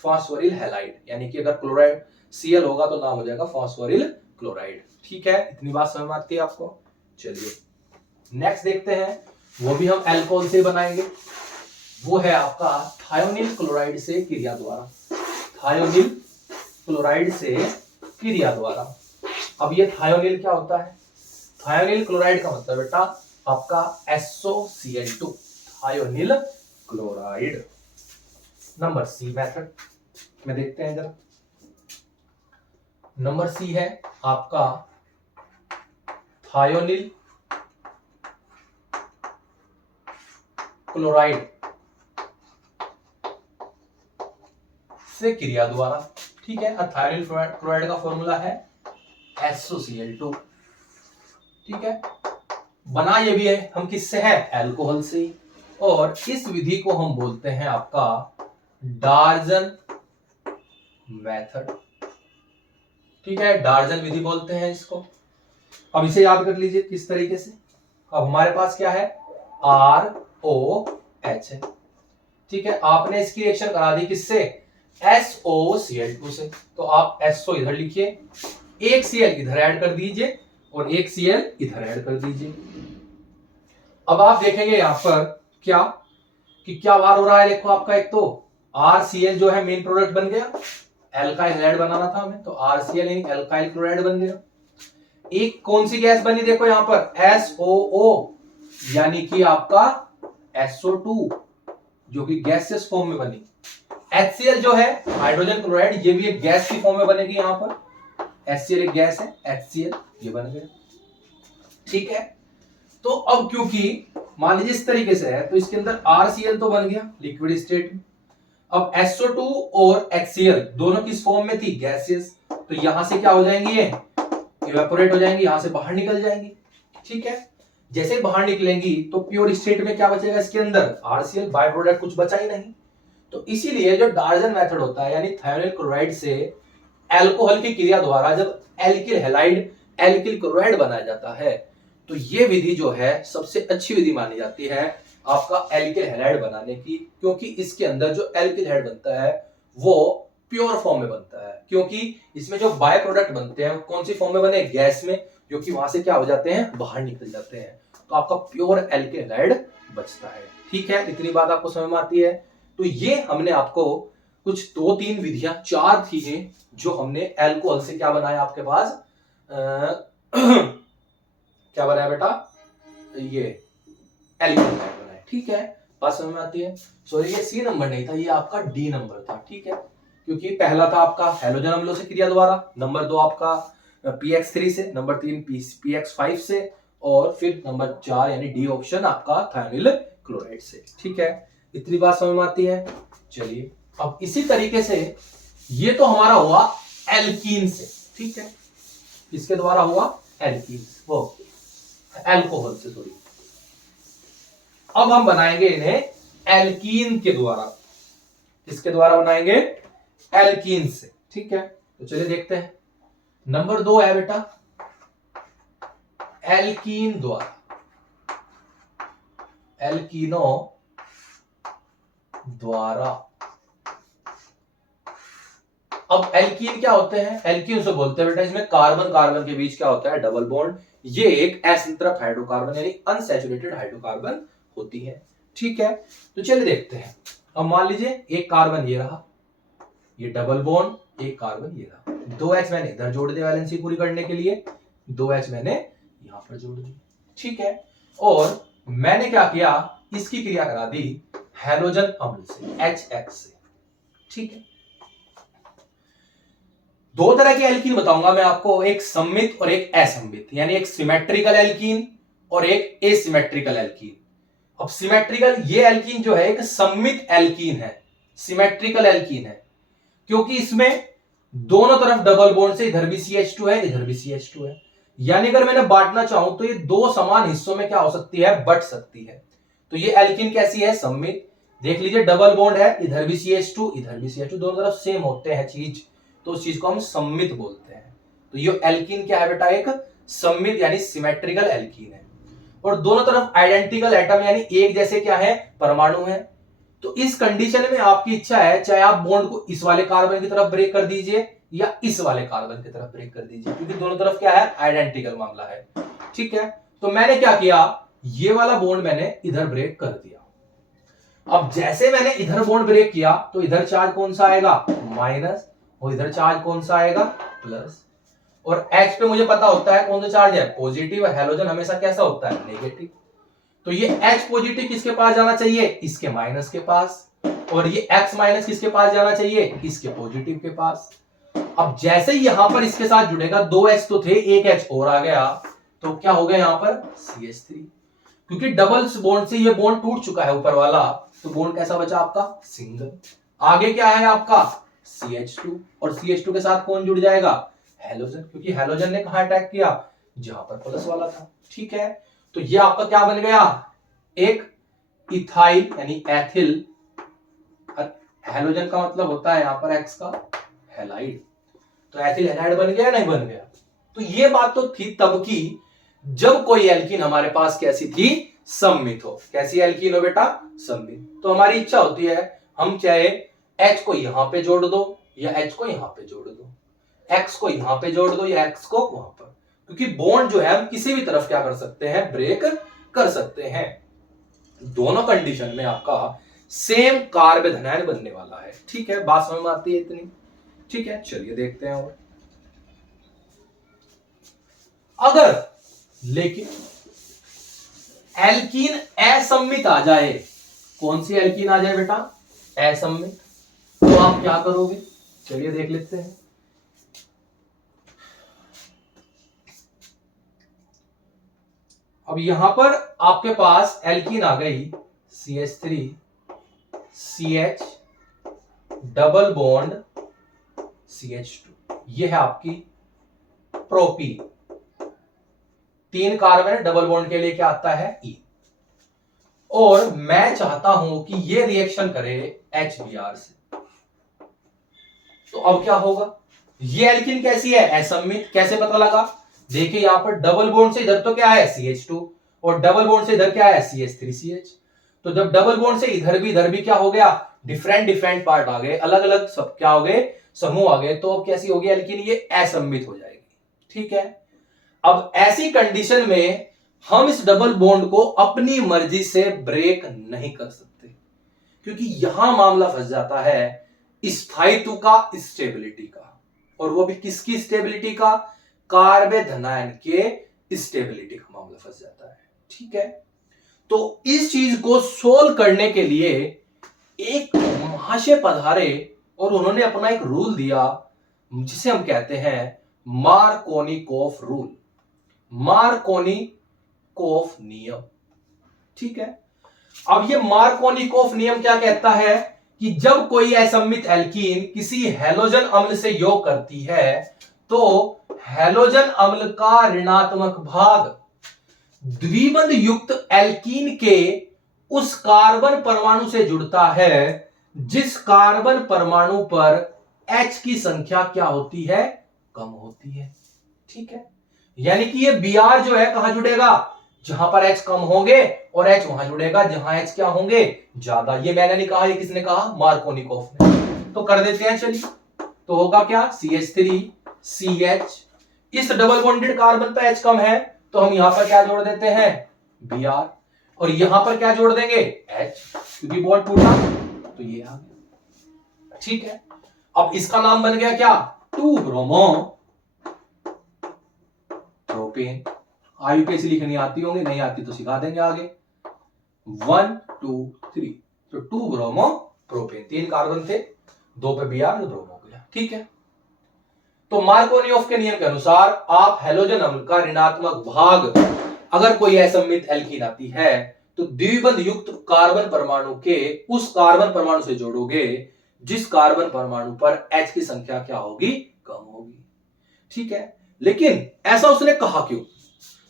फास्फोरिल हैलाइड, यानी कि अगर क्लोराइड Cl होगा तो नाम हो जाएगा फास्फोरिल क्लोराइड। ठीक है, इतनी बात समझ में आती है आपको। चलिए नेक्स्ट देखते हैं, वो भी हम अल्कोहल से बनाएंगे। वो है आपका थायोनिल क्लोराइड से क्रिया द्वारा, थायोनिल क्लोराइड से क्रिया द्वारा। अब ये थायोनिल क्या होता है, थायोनिल क्लोराइड का मतलब बेटा आपका SOCl2, thionyl chloride. Number C method में देखते हैं जरा। नंबर सी है आपका थायोनिल क्लोराइड से क्रिया द्वारा। ठीक है, थायोनिल क्लोराइड का फॉर्मूला है SOCl2, ठीक है। बना ये भी है हम किससे है, अल्कोहल से ही। और इस विधि को हम बोलते हैं आपका डार्जन मेथड, ठीक है, डार्जन विधि बोलते हैं इसको। अब इसे याद कर लीजिए किस तरीके से। अब हमारे पास क्या है, ROH है, ठीक है। आपने इसकी रिएक्शन करा दी किससे, SOCl2 से। तो आप SO इधर लिखिए, एक Cl इधर ऐड कर दीजिए और एक Cl इधर ऐड कर दीजिए। अब आप देखेंगे यहां पर क्या कि क्या बार हो रहा है, देखो आपका एक तो RCl जो है मेन प्रोडक्ट बन गया, एल्काइल हैलाइड बनाना था हमें, तो RCl यानी एल्काइल क्लोराइड बन गया। एक कौन सी गैस बनी, देखो यहां पर SOO यानी कि आपका SO2 जो कि गैसियस फॉर्म में बनी। HCl जो है हाइड्रोजन क्लोराइड, ये भी एक गैस की फॉर्म में बनेगी। यहां पर HCl एक गैस है, HCl ये बन गया, ठीक है। तो अब क्योंकि मान लीजिए इस तरीके से है, तो इसके अंदर RCl तो बन गया लिक्विड स्टेट में। अब SO2 और HCl दोनों किस फॉर्म में थी, गैसियस, तो यहां से क्या हो जाएंगी, ये इवेपोरेट हो जाएंगी, यहां से बाहर निकल जाएंगी, ठीक है। जैसे बाहर निकलेंगी तो प्योर स्टेट में क्या बचेगा, इसके अंदर RCl, बाय प्रोडक्ट कुछ बचा ही नहीं। तो इसीलिए जो डार्जन मेथड होता है, यानी थायोनाइल क्लोराइड से अल्कोहल की क्रिया द्वारा जब एल्किल हैलाइड एल्किल क्लोराइड बनाया जाता है, तो ये विधि जो है सबसे अच्छी विधि मानी जाती है आपका एल्किल हैलाइड बनाने की, क्योंकि इसके अंदर जो एल्किल हैलाइड बनता है वो प्योर फॉर्म में बनता है। क्योंकि इसमें जो बाय प्रोडक्ट बनते हैं कौन सी फॉर्म में बने, गैस में, जो कि वहां से क्या हो जाते हैं, बाहर निकल जाते हैं। तो आपका प्योर एल्किल हैलाइड बचता है, ठीक है। इतनी बात आपको समझ में आती है। तो ये हमने आपको कुछ 2-3 विधियां, 4 थी हैं जो हमने एल्कोहल से क्या बनाया आपके पास क्या बनाया बेटा, ये एल्किल हैलाइड बनाया, ठीक है। बात समझ में आती है। सॉरी ये C नंबर नहीं था, ये आपका D नंबर था, ठीक है। क्योंकि पहला था आपका हैलोजन अम्लों से क्रिया द्वारा, नंबर 2 आपका PX3 से, नंबर 3 PX5 से, और फिर नंबर 4 यानी डी ऑप्शन आपका थायोनाइल क्लोराइड से, ठीक है। इतनी बात समझ में आती है। चलिए अब इसी तरीके से ये तो हमारा हुआ एल्कीन से, ठीक है, इसके द्वारा हुआ एल्कीन, वो एल्कोहल से, सॉरी। अब हम बनाएंगे इन्हें एल्कीन के द्वारा, किसके द्वारा बनाएंगे, एल्कीन से, ठीक है। तो चलिए देखते हैं। नंबर 2 है बेटा एल्कीन द्वारा, एल्कीनो द्वारा। अब एल्कीन क्या होते हैं, एल्कीन से बोलते हैं बेटा, इसमें कार्बन कार्बन के बीच क्या होता है, डबल बॉन्ड। ये एक एसिंट्रप हाइड्रोकार्बन यानी अनसैचुरेटेड हाइड्रोकार्बन होती है, ठीक है। तो चलिए देखते हैं। अब मान लीजिए एक कार्बन ये रहा, ये डबल बॉन्ड, एक कार्बन ये रहा, 2H मैंने इधर जोड़ दिया वैलेंसी पूरी करने के लिए, 2H मैंने यहां पर जोड़ दी, ठीक है। और मैंने क्या किया, इसकी क्रिया करा दी हैलोजन अम्ल से, HX से, ठीक है। 2 तरह के एल्कीन बताऊंगा मैं आपको, एक सममित और एक असममित, यानी एक सिमेट्रिकल एल्कीन और एक एसिमेट्रिकल एल्कीन। अब सिमेट्रिकल, ये एल्कीन जो है एक सममित एल्कीन है, सिमेट्रिकल एल्कीन है, क्योंकि इसमें दोनों तरफ डबल बॉन्ड से, इधर भी CH2 है, इधर भी CH2 है। यानी अगर मैंने बांटना चाहूं तो ये 2 समान हिस्सों में क्या हो सकती है, बट सकती है। तो ये एल्कीन कैसी है, सममित। देख लीजिए डबल बॉन्ड है, इधर भी CH2 इधर भी CH2, दोनों तरफ सेम होते हैं चीज, तो उस चीज को हम सममित बोलते हैं। तो ये एल्कीन क्या है बेटा, एक सममित यानी सिमेट्रिकल एल्कीन है। और दोनों तरफ आइडेंटिकल एटम यानी एक जैसे क्या है, परमाणु है। तो इस कंडीशन में आपकी इच्छा है, चाहे आप बॉन्ड को इस वाले कार्बन की तरफ ब्रेक कर दीजिए या इस वाले कार्बन की तरफ ब्रेक कर दीजिए, क्योंकि दोनों तरफ क्या है, आइडेंटिकल मामला है, ठीक है। तो मैंने क्या किया, ये वाला बॉन्ड मैंने इधर ब्रेक कर दिया। अब जैसे मैंने इधर बॉन्ड ब्रेक किया तो इधर चार्ज कौन सा आएगा, माइनस, और इधर चार्ज कौन सा आएगा, प्लस। और H पे मुझे पता होता है कौन सा चार्ज है, पॉजिटिव। हैलोजन हमेशा कैसा होता है, नेगेटिव। तो ये H पॉजिटिव किसके पास जाना चाहिए, इसके माइनस के पास, और ये X माइनस किसके पास जाना चाहिए, इसके पॉजिटिव के पास। अब जैसे ही यहां पर इसके साथ जुड़ेगा, 2H तो थे, एक H और आ गया, तो क्या हो गया यहां पर, CH3। क्योंकि डबल बॉन्ड से ये बॉन्ड टूट चुका है ऊपर वाला, तो बॉन्ड कैसा बचा आपका, सिंगल। आगे क्या है आपका, CH2, और CH2 के साथ कौन जुड़ जाएगा, हैलोजन, क्योंकि हैलोजन ने कहां अटैक किया, जहां पर प्लस वाला था। ठीक है, तो ये आपका क्या बन गया, एक इथाइल यानी एथिल, हेलोजन का मतलब होता है यहां पर एक्स का हैलाइड, तो एथिल हैलाइड बन गया नहीं बन गया। तो ये बात तो थी तब की जब कोई एल्कीन हमारे पास कैसी थी, सममित हो। कैसी एल्कीन हो बेटा, सममित। तो हमारी इच्छा होती है हम चाहे H को यहां पे जोड़ दो या H को यहां पे जोड़ दो, X को यहां पे जोड़ दो या X को वहां पर, क्योंकि बॉन्ड जो है हम किसी भी तरफ क्या कर सकते हैं, ब्रेक कर सकते हैं। दोनों कंडीशन में आपका सेम कार्बन धनायन बनने वाला है। ठीक है, बात समझ में आती है इतनी। ठीक है, चलिए देखते हैं। और अगर लेकिन एल्कीन असम्मित आ जाए, कौन सी एल्कीन आ जाए बेटा, असम्मित, तो आप क्या करोगे, चलिए देख लेते हैं। अब यहां पर आपके पास एल्कीन आ गई CH3 CH double bond CH2, यह है आपकी प्रोपीन। 3 कार्बन डबल बॉन्ड के लिए क्या आता है, E। और मैं चाहता हूं कि ये रिएक्शन करे HBr से, तो अब क्या होगा, ये एल्कीन कैसी है, असम्मित। कैसे पता लगा, देखिए यहां पर डबल बॉन्ड से इधर तो क्या है CH2 और डबल बॉन्ड से इधर क्या है CH3CH। तो जब डबल बॉन्ड से इधर भी क्या हो गया, डिफरेंट डिफरेंट पार्ट आ गए, अलग अलग सब क्या हो गए, समूह आ गए, तो अब कैसी होगी एल्कीन, ये असम्मित हो जाएगी। ठीक है, अब ऐसी कंडीशन में हम इस डबल बॉन्ड को अपनी मर्जी से ब्रेक नहीं कर सकते, क्योंकि यहां मामला फंस जाता है स्थायित्व का, स्टेबिलिटी का, और वो भी किसकी स्टेबिलिटी का, कार्बन धनायन के स्टेबिलिटी का मामला फंस जाता है। ठीक है, तो इस चीज को सोल्व करने के लिए एक महाशय पधारे और उन्होंने अपना एक रूल दिया जिसे हम कहते हैं मार्कोनिकोफ रूल, मार्कोनिकोफ नियम। ठीक है, अब ये मार्कोनिकोफ नियम क्या कहता है कि जब कोई असम्मित एल्कीन किसी हैलोजन अम्ल से योग करती है तो हैलोजन अम्ल का ऋणात्मक भाग द्विबंध युक्त एल्कीन के उस कार्बन परमाणु से जुड़ता है जिस कार्बन परमाणु पर H की संख्या क्या होती है, कम होती है। ठीक है, यानी कि ये Br जो है कहां जुड़ेगा, जहां पर H कम होंगे, और H वहां जुड़ेगा जहां H क्या होंगे, ज्यादा। ये मैंने नहीं कहा, ये किसने कहा, मार्कोनिकोफ ने। तो कर देते हैं, चलिए। तो होगा क्या, CH3 CH, इस डबल बॉन्डेड कार्बन पे H कम है तो हम यहां पर क्या जोड़ देते हैं, Br, और यहां पर क्या जोड़ देंगे, H, क्योंकि बॉन्ड टूटा तो ये आ गया। ठीक है, अब इसका नाम बन गया क्या, 2 ब्रोमो प्रोपेन। IUPAC लिखनी आती होंगी, नहीं आती तो सिखा देंगे आगे। 1 2 3, तो 2 ब्रोमो प्रोपेन, 3 कार्बन थे, 2 पे Br, 2 ब्रोमो हो गया। ठीक है, तो मार्कोनियोफ के नियम के अनुसार आप हैलोजन अम्ल का ऋणात्मक भाग अगर कोई असम्मित एल्कीन आती है तो द्विबंध युक्त कार्बन परमाणु के उस कार्बन परमाणु से जोड़ोगे जिस कार्बन परमाणु पर H की संख्या क्या होगी, कम होगी। ठीक है, लेकिन ऐसा उसने कहा क्यों,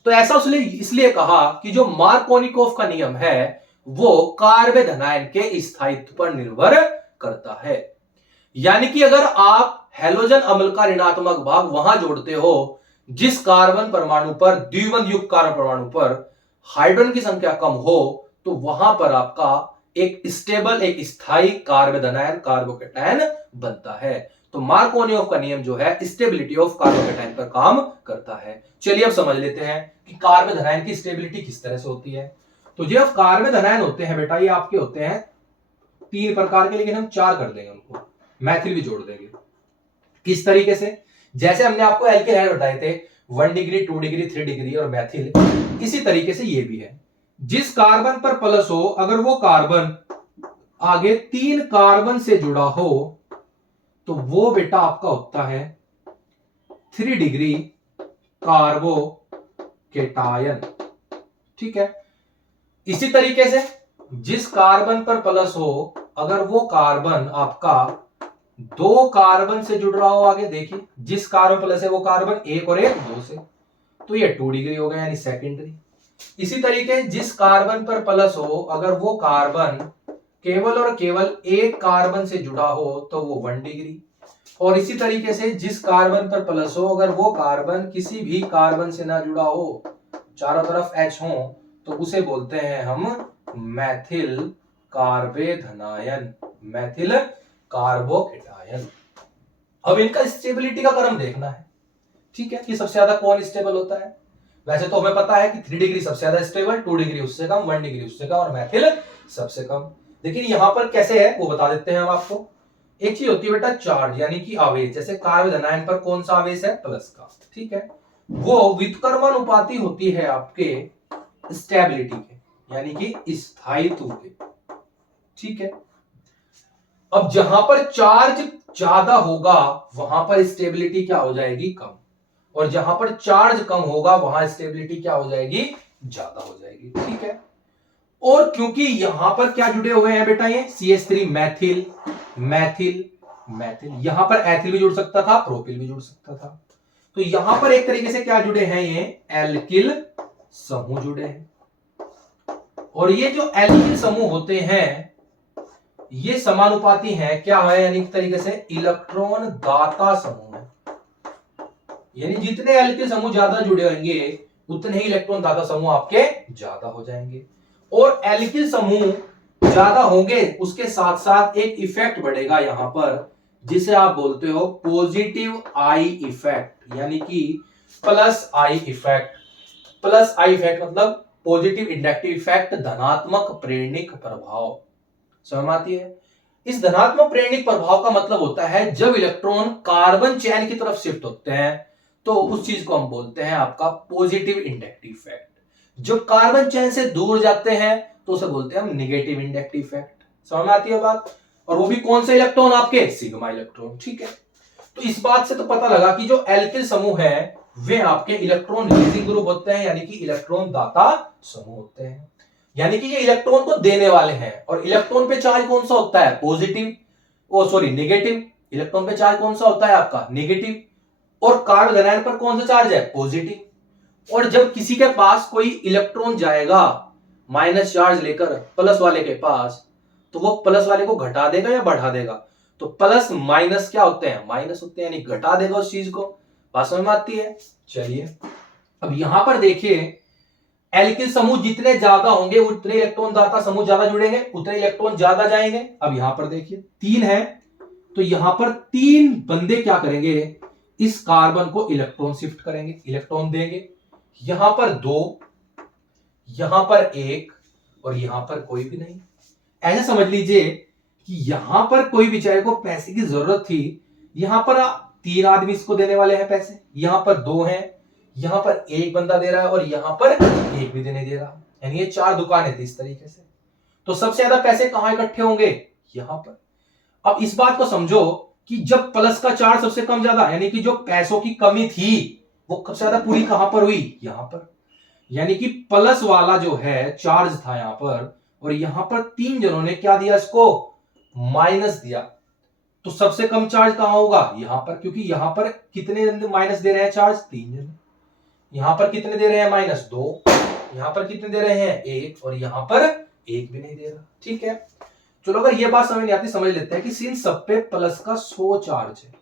तो ऐसा उसने इसलिए कहा कि जो मार्कोनिकोफ का नियम है वो कार्बन धनायन के स्थायित्व पर निर्भर करता है। यानी कि अगर आप हैलोजन अम्ल का ऋणात्मक भाग वहां जोड़ते हो जिस कार्बन परमाणु पर, द्विबंध युक्त कार्बन परमाणु पर हाइड्रोजन की संख्या कम हो, तो वहां पर आपका एक स्टेबल, एक स्थायी कार्बन धनायन, कार्बोकैटायन बनता है। तो मार्कोनियोफ का नियम जो है स्टेबिलिटी ऑफ कार्बोकैटायन पर काम करता है। चलिए अब समझ लेते हैं कि कार्बन धनायन की स्टेबिलिटी किस तरह से होती है। तो जो कार्बन धनायन होते हैं बेटा, ये आपके होते हैं 3 प्रकार के, लेकिन हम 4 कर देंगे उनको, मैथिल भी जोड़ देंगे। किस तरीके से, जैसे हमने आपको एल्किल हैलाइड बताए थे 1 डिग्री 2 डिग्री 3 डिग्री और मैथिल, इसी तरीके से ये भी है। जिस कार्बन पर प्लस हो, अगर वो कार्बन आगे 3 कार्बन से जुड़ा हो तो वो बेटा आपका होता है 3 डिग्री कार्बोकैटायन। ठीक है, इसी तरीके से जिस कार्बन पर प्लस हो, अगर वो कार्बन आपका 2 कार्बन से जुड़ रहा हो, आगे देखिए जिस कार्बन प्लस है वो कार्बन 1 और 1 2 से, तो ये 2 डिग्री हो गया यानी सेकेंडरी। इसी तरीके जिस कार्बन पर प्लस हो, अगर वो कार्बन केवल और केवल एक कार्बन से जुड़ा हो तो वो 1 डिग्री। और इसी तरीके से जिस कार्बन पर प्लस हो, अगर वो कार्बन किसी भी कार्बन से ना जुड़ा हो, चारों तरफ H हो, तो उसे बोलते हैं हम मैथिल कार्बेधनायन, मैथिल कार्बोकेटायन। अब इनका स्टेबिलिटी का क्रम देखना है, ठीक है, कि सबसे ज्यादा कौन स्टेबल होता है। वैसे तो हमें पता है कि 3 डिग्री सबसे ज्यादा स्टेबल, 2 डिग्री उससे कम, 1 डिग्री उससे कम और मैथिल सबसे कम। लेकिन यहां पर कैसे है वो बता देते हैं हम आपको। एक चीज होती है बेटा चार्ज यानी कि आवेश, जैसे कार्बोधनायन पर कौन सा आवेश है, प्लस का, ठीक है, वो व्युत्क्रमानुपाती होती है आपके स्टेबिलिटी के यानी कि स्थायित्व के, ठीक है। अब जहां पर चार्ज ज्यादा होगा वहां पर स्टेबिलिटी क्या हो जाएगी, कम, और जहां पर चार्ज कम होगा वहां स्टेबिलिटी क्या हो जाएगी, ज्यादा हो जाएगी, ठीक है। और क्योंकि यहां पर क्या जुड़े हुए हैं बेटा, ये CH3 मैथिल मैथिल मैथिल, यहां पर एथिल भी जुड़ सकता था, प्रोपिल भी जुड़ सकता था, तो यहां पर एक तरीके से क्या जुड़े हैं, ये एल्किल समूह जुड़े हैं। और ये जो एल्किल समूह होते हैं ये समानुपाती हैं, क्या है, यानी एक तरीके से इलेक्ट्रॉन दाता समूह है, यानी जितने एल्किल समूह ज्यादा जुड़े होंगे उतने ही इलेक्ट्रॉन दाता समूह आपके ज्यादा हो जाएंगे। और एल्किल समूह ज्यादा होंगे उसके साथ साथ एक इफेक्ट बढ़ेगा यहां पर, जिसे आप बोलते हो पॉजिटिव आई इफेक्ट, यानी कि plus I effect. Plus I effect मतलब पॉजिटिव इंडक्टिव इफेक्ट, धनात्मक प्रेरणिक प्रभाव, समझ आती है। इस धनात्मक प्रेरणिक प्रभाव का मतलब होता है जब इलेक्ट्रॉन कार्बन चेन की तरफ शिफ्ट होते हैं तो उस चीज को हम बोलते हैं आपका पॉजिटिव इंडक्टिव इफेक्ट। जब कार्बन चेन से दूर जाते हैं तो उसे बोलते हैं हम निगेटिव इंडक्टिव इफेक्ट, समझ में आती है बात। और वो भी कौन से इलेक्ट्रॉन, आपके सिग्मा इलेक्ट्रॉन, ठीक है। तो इस बात से तो पता लगा कि जो एल्किल समूह है वे आपके इलेक्ट्रॉन रिलीजिंग ग्रुप होते हैं, यानी कि इलेक्ट्रॉन दाता समूह होते हैं, यानी कि ये इलेक्ट्रॉन को देने वाले हैं। और इलेक्ट्रॉन पे चार्ज कौन सा होता है, पॉजिटिव, ओ सॉरी नेगेटिव। इलेक्ट्रॉन पे चार्ज कौन सा होता है आपका, नेगेटिव। और कार्बोधनायन पर कौन सा चार्ज है, पॉजिटिव। और जब किसी के पास कोई इलेक्ट्रॉन जाएगा माइनस चार्ज लेकर प्लस वाले के पास, तो वो प्लस वाले को घटा देगा या बढ़ा देगा, तो प्लस माइनस क्या होते हैं, माइनस होते हैं, यानी घटा देगा उस चीज को। बात समझ में आती है। चलिए अब यहां पर देखिए एल्किल समूह जितने ज्यादा होंगे उतने इलेक्ट्रॉन दाता समूह ज्यादा जुड़ेंगे, उतने इलेक्ट्रॉन ज्यादा जाएंगे। अब यहां पर देखिए 3 है तो यहां पर 3 बंदे क्या करेंगे, इस कार्बन को इलेक्ट्रॉन शिफ्ट करेंगे, इलेक्ट्रॉन देंगे। यहां पर 2, यहां पर 1 और यहां पर कोई भी नहीं। ऐसे समझ लीजिए कि यहां पर कोई बेचारे को पैसे की जरूरत थी, यहां पर 3 आदमी इसको देने वाले हैं पैसे, यहां पर 2 हैं, यहां पर 1 बंदा दे रहा है और यहां पर 1 भी नहीं दे रहा, यानी ये 4 दुकानें थी इस तरीके से। तो सबसे ज्यादा पैसे कहां इकट्ठे होंगे, यहां पर। अब इस बात को समझो कि जब प्लस का चार्ज सबसे कम ज्यादा, यानी कि जो पैसों की कमी थी वो सबसे ज्यादा पूरी कहां पर हुई, यहां पर। यानी कि प्लस वाला जो है चार्ज था यहां पर, और यहां पर 3 जनों ने क्या दिया, इसको माइनस दिया, तो सबसे कम चार्ज कहां होगा, यहां पर। क्योंकि यहां पर कितने माइनस दे रहे हैं चार्ज, 3 जन। यहां पर कितने दे रहे हैं, -2। यहां पर कितने दे रहे हैं, 1, और यहां पर 1 भी नहीं दे रहा, ठीक है। चलो अगर ये बात समझ नहीं आती समझ लेते हैं कि सिंस सब पे प्लस का 100 चार्ज है,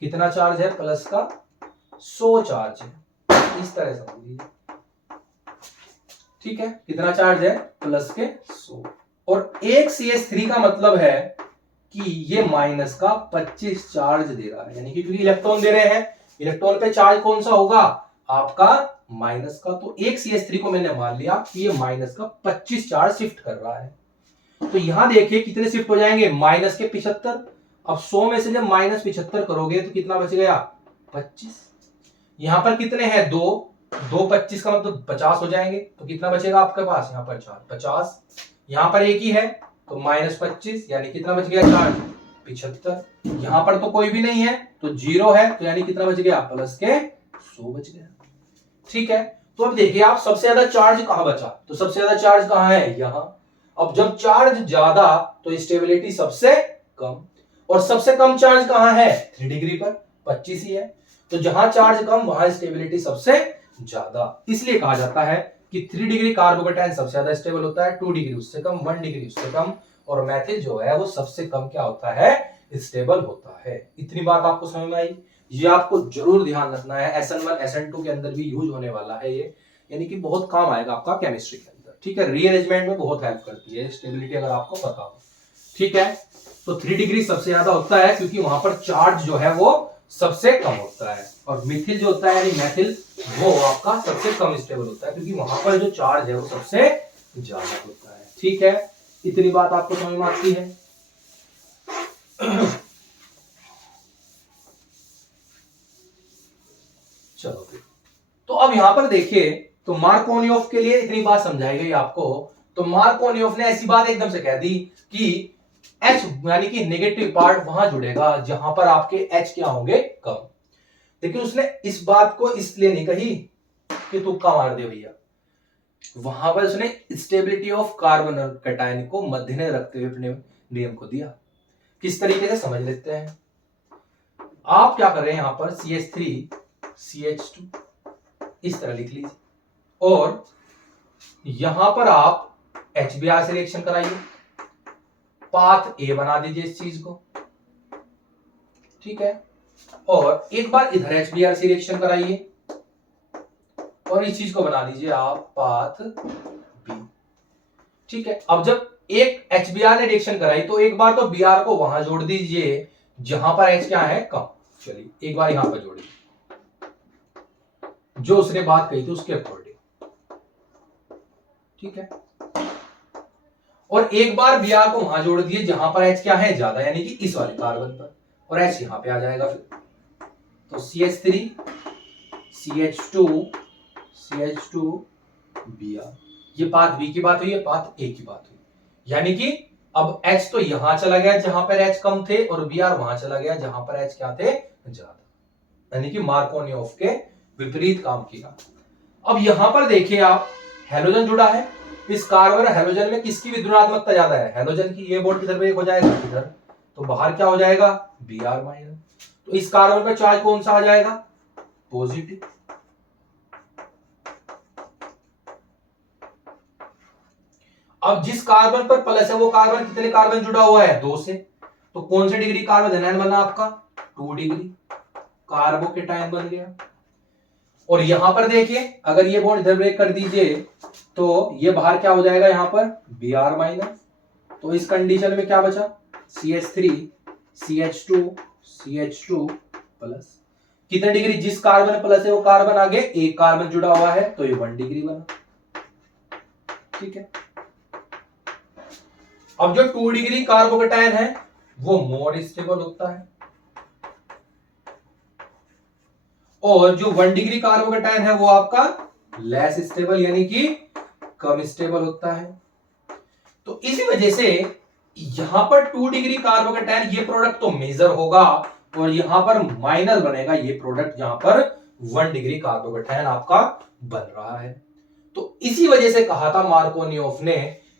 कितना चार्ज है, प्लस का 100 चार्ज है, इस तरह समझ लीजिए, ठीक है। कितना चार्ज है, प्लस के 100, और एक CH3 का मतलब है कि ये माइनस का 25 चार्ज दे रहा है, यानी कि क्योंकि इलेक्ट्रॉन दे रहे हैं, इलेक्ट्रॉन पे चार्ज कौन सा होगा आपका, माइनस का। तो एक CH3 को मैंने मान लिया कि ये माइनस का 25 चार्ज शिफ्ट कर रहा है। तो यहां देखिए कितने शिफ्ट हो जाएंगे, माइनस के 75। अब 100 में से जब -75 करोगे तो कितना बच गया, 25। यहां पर कितने हैं, 2, 2 25 का मतलब 50 हो जाएंगे, तो कितना बचेगा आपके पास, यहां पर 4, 50। यहां पर एक ही है तो -25, यानी कितना बच गया चार्ज, 75। यहां पर तो कोई भी नहीं है तो 0 है, तो यानी कितना बच गया, प्लस के 100 बच गया, ठीक है। तो अब देखिए आप सबसे ज्यादा चार्ज कहां बचा, तो सबसे ज्यादा चार्ज कहां है, यहां। अब जब चार्ज ज्यादा तो स्टेबिलिटी सबसे कम, और सबसे कम चार्ज कहां है, 3 डिग्री पर, 25 ही है। तो जहां चार्ज कम वहां स्टेबिलिटी सबसे ज्यादा। इसलिए कहा जाता है कि 3 डिग्री कार्बोकेटायन सबसे ज्यादा स्टेबल होता है, 2 डिग्री उससे कम, 1 डिग्री उससे कम, और मेथिल जो है वो सबसे कम क्या होता है, स्टेबल होता है। इतनी बात आपको समझ में आई? ये आपको जरूर ध्यान रखना है, SN1 SN2 के अंदर भी यूज होने वाला है ये, यानी कि बहुत काम आएगा आपका केमिस्ट्री के अंदर। ठीक है, रीअरेंजमेंट में बहुत हेल्प करती है स्टेबिलिटी, अगर आपको पता हो। ठीक है, तो 3 डिग्री सबसे ज्यादा होता है क्योंकि वहां पर चार्ज जो है वो सबसे कम होता है, और मिथिल जो होता है यानी मैथिल वो आपका सबसे कम स्टेबल होता है क्योंकि वहां पर जो चार्ज है वो सबसे ज्यादा होता है। ठीक है, इतनी बात आपको समझ में आती है? चलो फिर, तो अब यहां पर देखिए, तो मार्कोनियोफ के लिए इतनी बात समझाई गई आपको। तो मार्कोनियोफ ने ऐसी बात एकदम से कह दी कि H यानी कि नेगेटिव पार्ट वहां जुड़ेगा जहां पर आपके H क्या होंगे, कम। लेकिन उसने इस बात को इसलिए नहीं कही कि तुक्का मार दे भैया, वहां पर उसने स्टेबिलिटी ऑफ कार्बन और कैटायन को मध्य में रखते हुए अपने नियम को दिया। किस तरीके से समझ लेते हैं। आप क्या कर रहे हैं, यहां पर CH3 CH2 इस तरह लिख लीजिए, और यहां पर आप HBr से रिएक्शन कराइए, पाथ ए बना दीजिए इस चीज को। ठीक है, और एक बार इधर HBr से रिएक्शन कराइए और इस चीज को बना दीजिए आप पाथ बी। ठीक है, अब जब एक HBr ने रिएक्शन कराई तो एक बार तो Br को वहां जोड़ दीजिए जहां पर H क्या है, कम। चलिए एक बार यहां पर जोड़िए, जो उसने बात कही थी उसके अकॉर्डिंग। ठीक है, और एक बार Br को वहां जोड़ दिए जहां पर H क्या है, ज्यादा, यानी कि इस वाले कार्बन पर, और H यहां पे आ जाएगा फिर। तो CH3 CH2 CH2 Br, ये पाथ बी की बात हुई है, पाथ ए की बात हुई, यानी कि अब H तो यहां चला गया जहां पर H कम थे, और Br वहां चला गया जहां पर H क्या थे, ज्यादा, यानी कि मार्कोनियोफ के विपरीत काम किया। अब यहां पर देखिए आप, हेलोजन जुड़ा है, इस कार्बन हेलोजन में किसकी विद्युणात्मकता ज्यादा है, हेलोजन की। ये बॉन्ड किधर ब्रेक हो जाएगा, इधर, तो बाहर क्या हो जाएगा, Br माइनस। तो इस कार्बन का चार्ज कौन सा आ जाएगा, पॉजिटिव। अब जिस कार्बन पर प्लस है वो कार्बन कितने कार्बन जुड़ा हुआ है, 2 से, तो कौन से डिग्री कार्बन एनायन बना आपका, 2 डिग्री कार्बोकेटायन बन गया। और यहां पर देखिए, अगर ये बॉन्ड इधर ब्रेक कर दीजिए तो ये बाहर क्या हो जाएगा, यहां पर Br माइनस। तो इस कंडीशन में क्या बचा, CH3 CH2 CH2 प्लस। कितने डिग्री, जिस कार्बन प्लस है वो कार्बन आगे एक कार्बन जुड़ा हुआ है, तो ये 1 डिग्री बना। ठीक है, अब जो 2 डिग्री कार्बोकेटायन है वो मोर स्टेबल होता है, और जो 1 डिग्री कार्बोकेटायन है वो आपका लेस स्टेबल, यानी कि कम स्टेबल होता है। तो इसी वजह से यहां पर 2 डिग्री कार्बोकेटायन ये प्रोडक्ट तो मेजर होगा, और यहां पर माइनर बनेगा ये प्रोडक्ट जहां पर 1 डिग्री कार्बोकेटायन आपका बन रहा है। तो इसी वजह से कहा था मार्कोनियोफ ने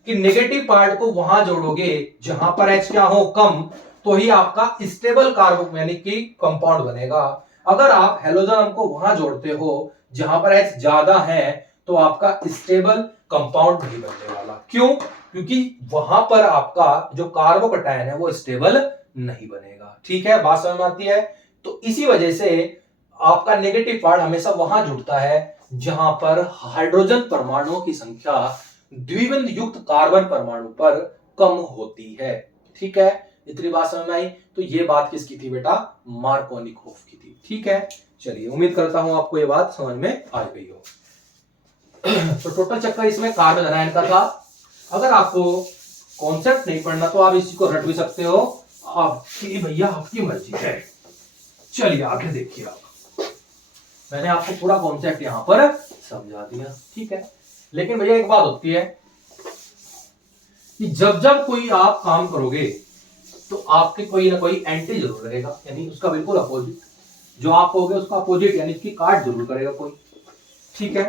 कि नेगेटिव पार्ट को वहां जोड़ोगे जहां पर H क्या हो, कम, तो ही आपका स्टेबल कार्बो यानी कि कंपाउंड बनेगा। अगर आप हेलोजन को वहां जोड़ते हो जहां पर H ज्यादा है तो आपका स्टेबल कंपाउंड नहीं बनने वाला। क्यों? क्योंकि वहां पर आपका जो कार्बोकेटायन है वो स्टेबल नहीं बनेगा। ठीक है, बात समझ में आती है? तो इसी वजह से आपका नेगेटिव पार्ट हमेशा वहां जुड़ता है जहां पर हाइड्रोजन परमाणुओं की संख्या द्विबंध युक्त कार्बन परमाणु पर कम होती है। ठीक है, इतनी बात समझ में आई? तो ये बात किसकी थी बेटा, मार्कोनियोफ की थी। ठीक है, चलिए उम्मीद करता हूं आपको ये बात समझ में आ गई हो। तो टोटल चक्कर इसमें कार्बन एनायन का था। अगर आपको कॉन्सेप्ट नहीं पढ़ना तो आप इसी को रट भी सकते हो, आपकी भैया आपकी मर्जी है। चलिए आगे देखिए, आप मैंने आपको पूरा कॉन्सेप्ट यहां पर समझा दिया। ठीक है, लेकिन भैया एक बात होती है कि जब जब कोई आप काम करोगे तो आपके कोई ना कोई एंटी जरूर रहेगा, यानी उसका बिल्कुल अपोजिट, जो आप कहोगे उसका अपोजिट यानी कि काट जरूर करेगा कोई। ठीक है,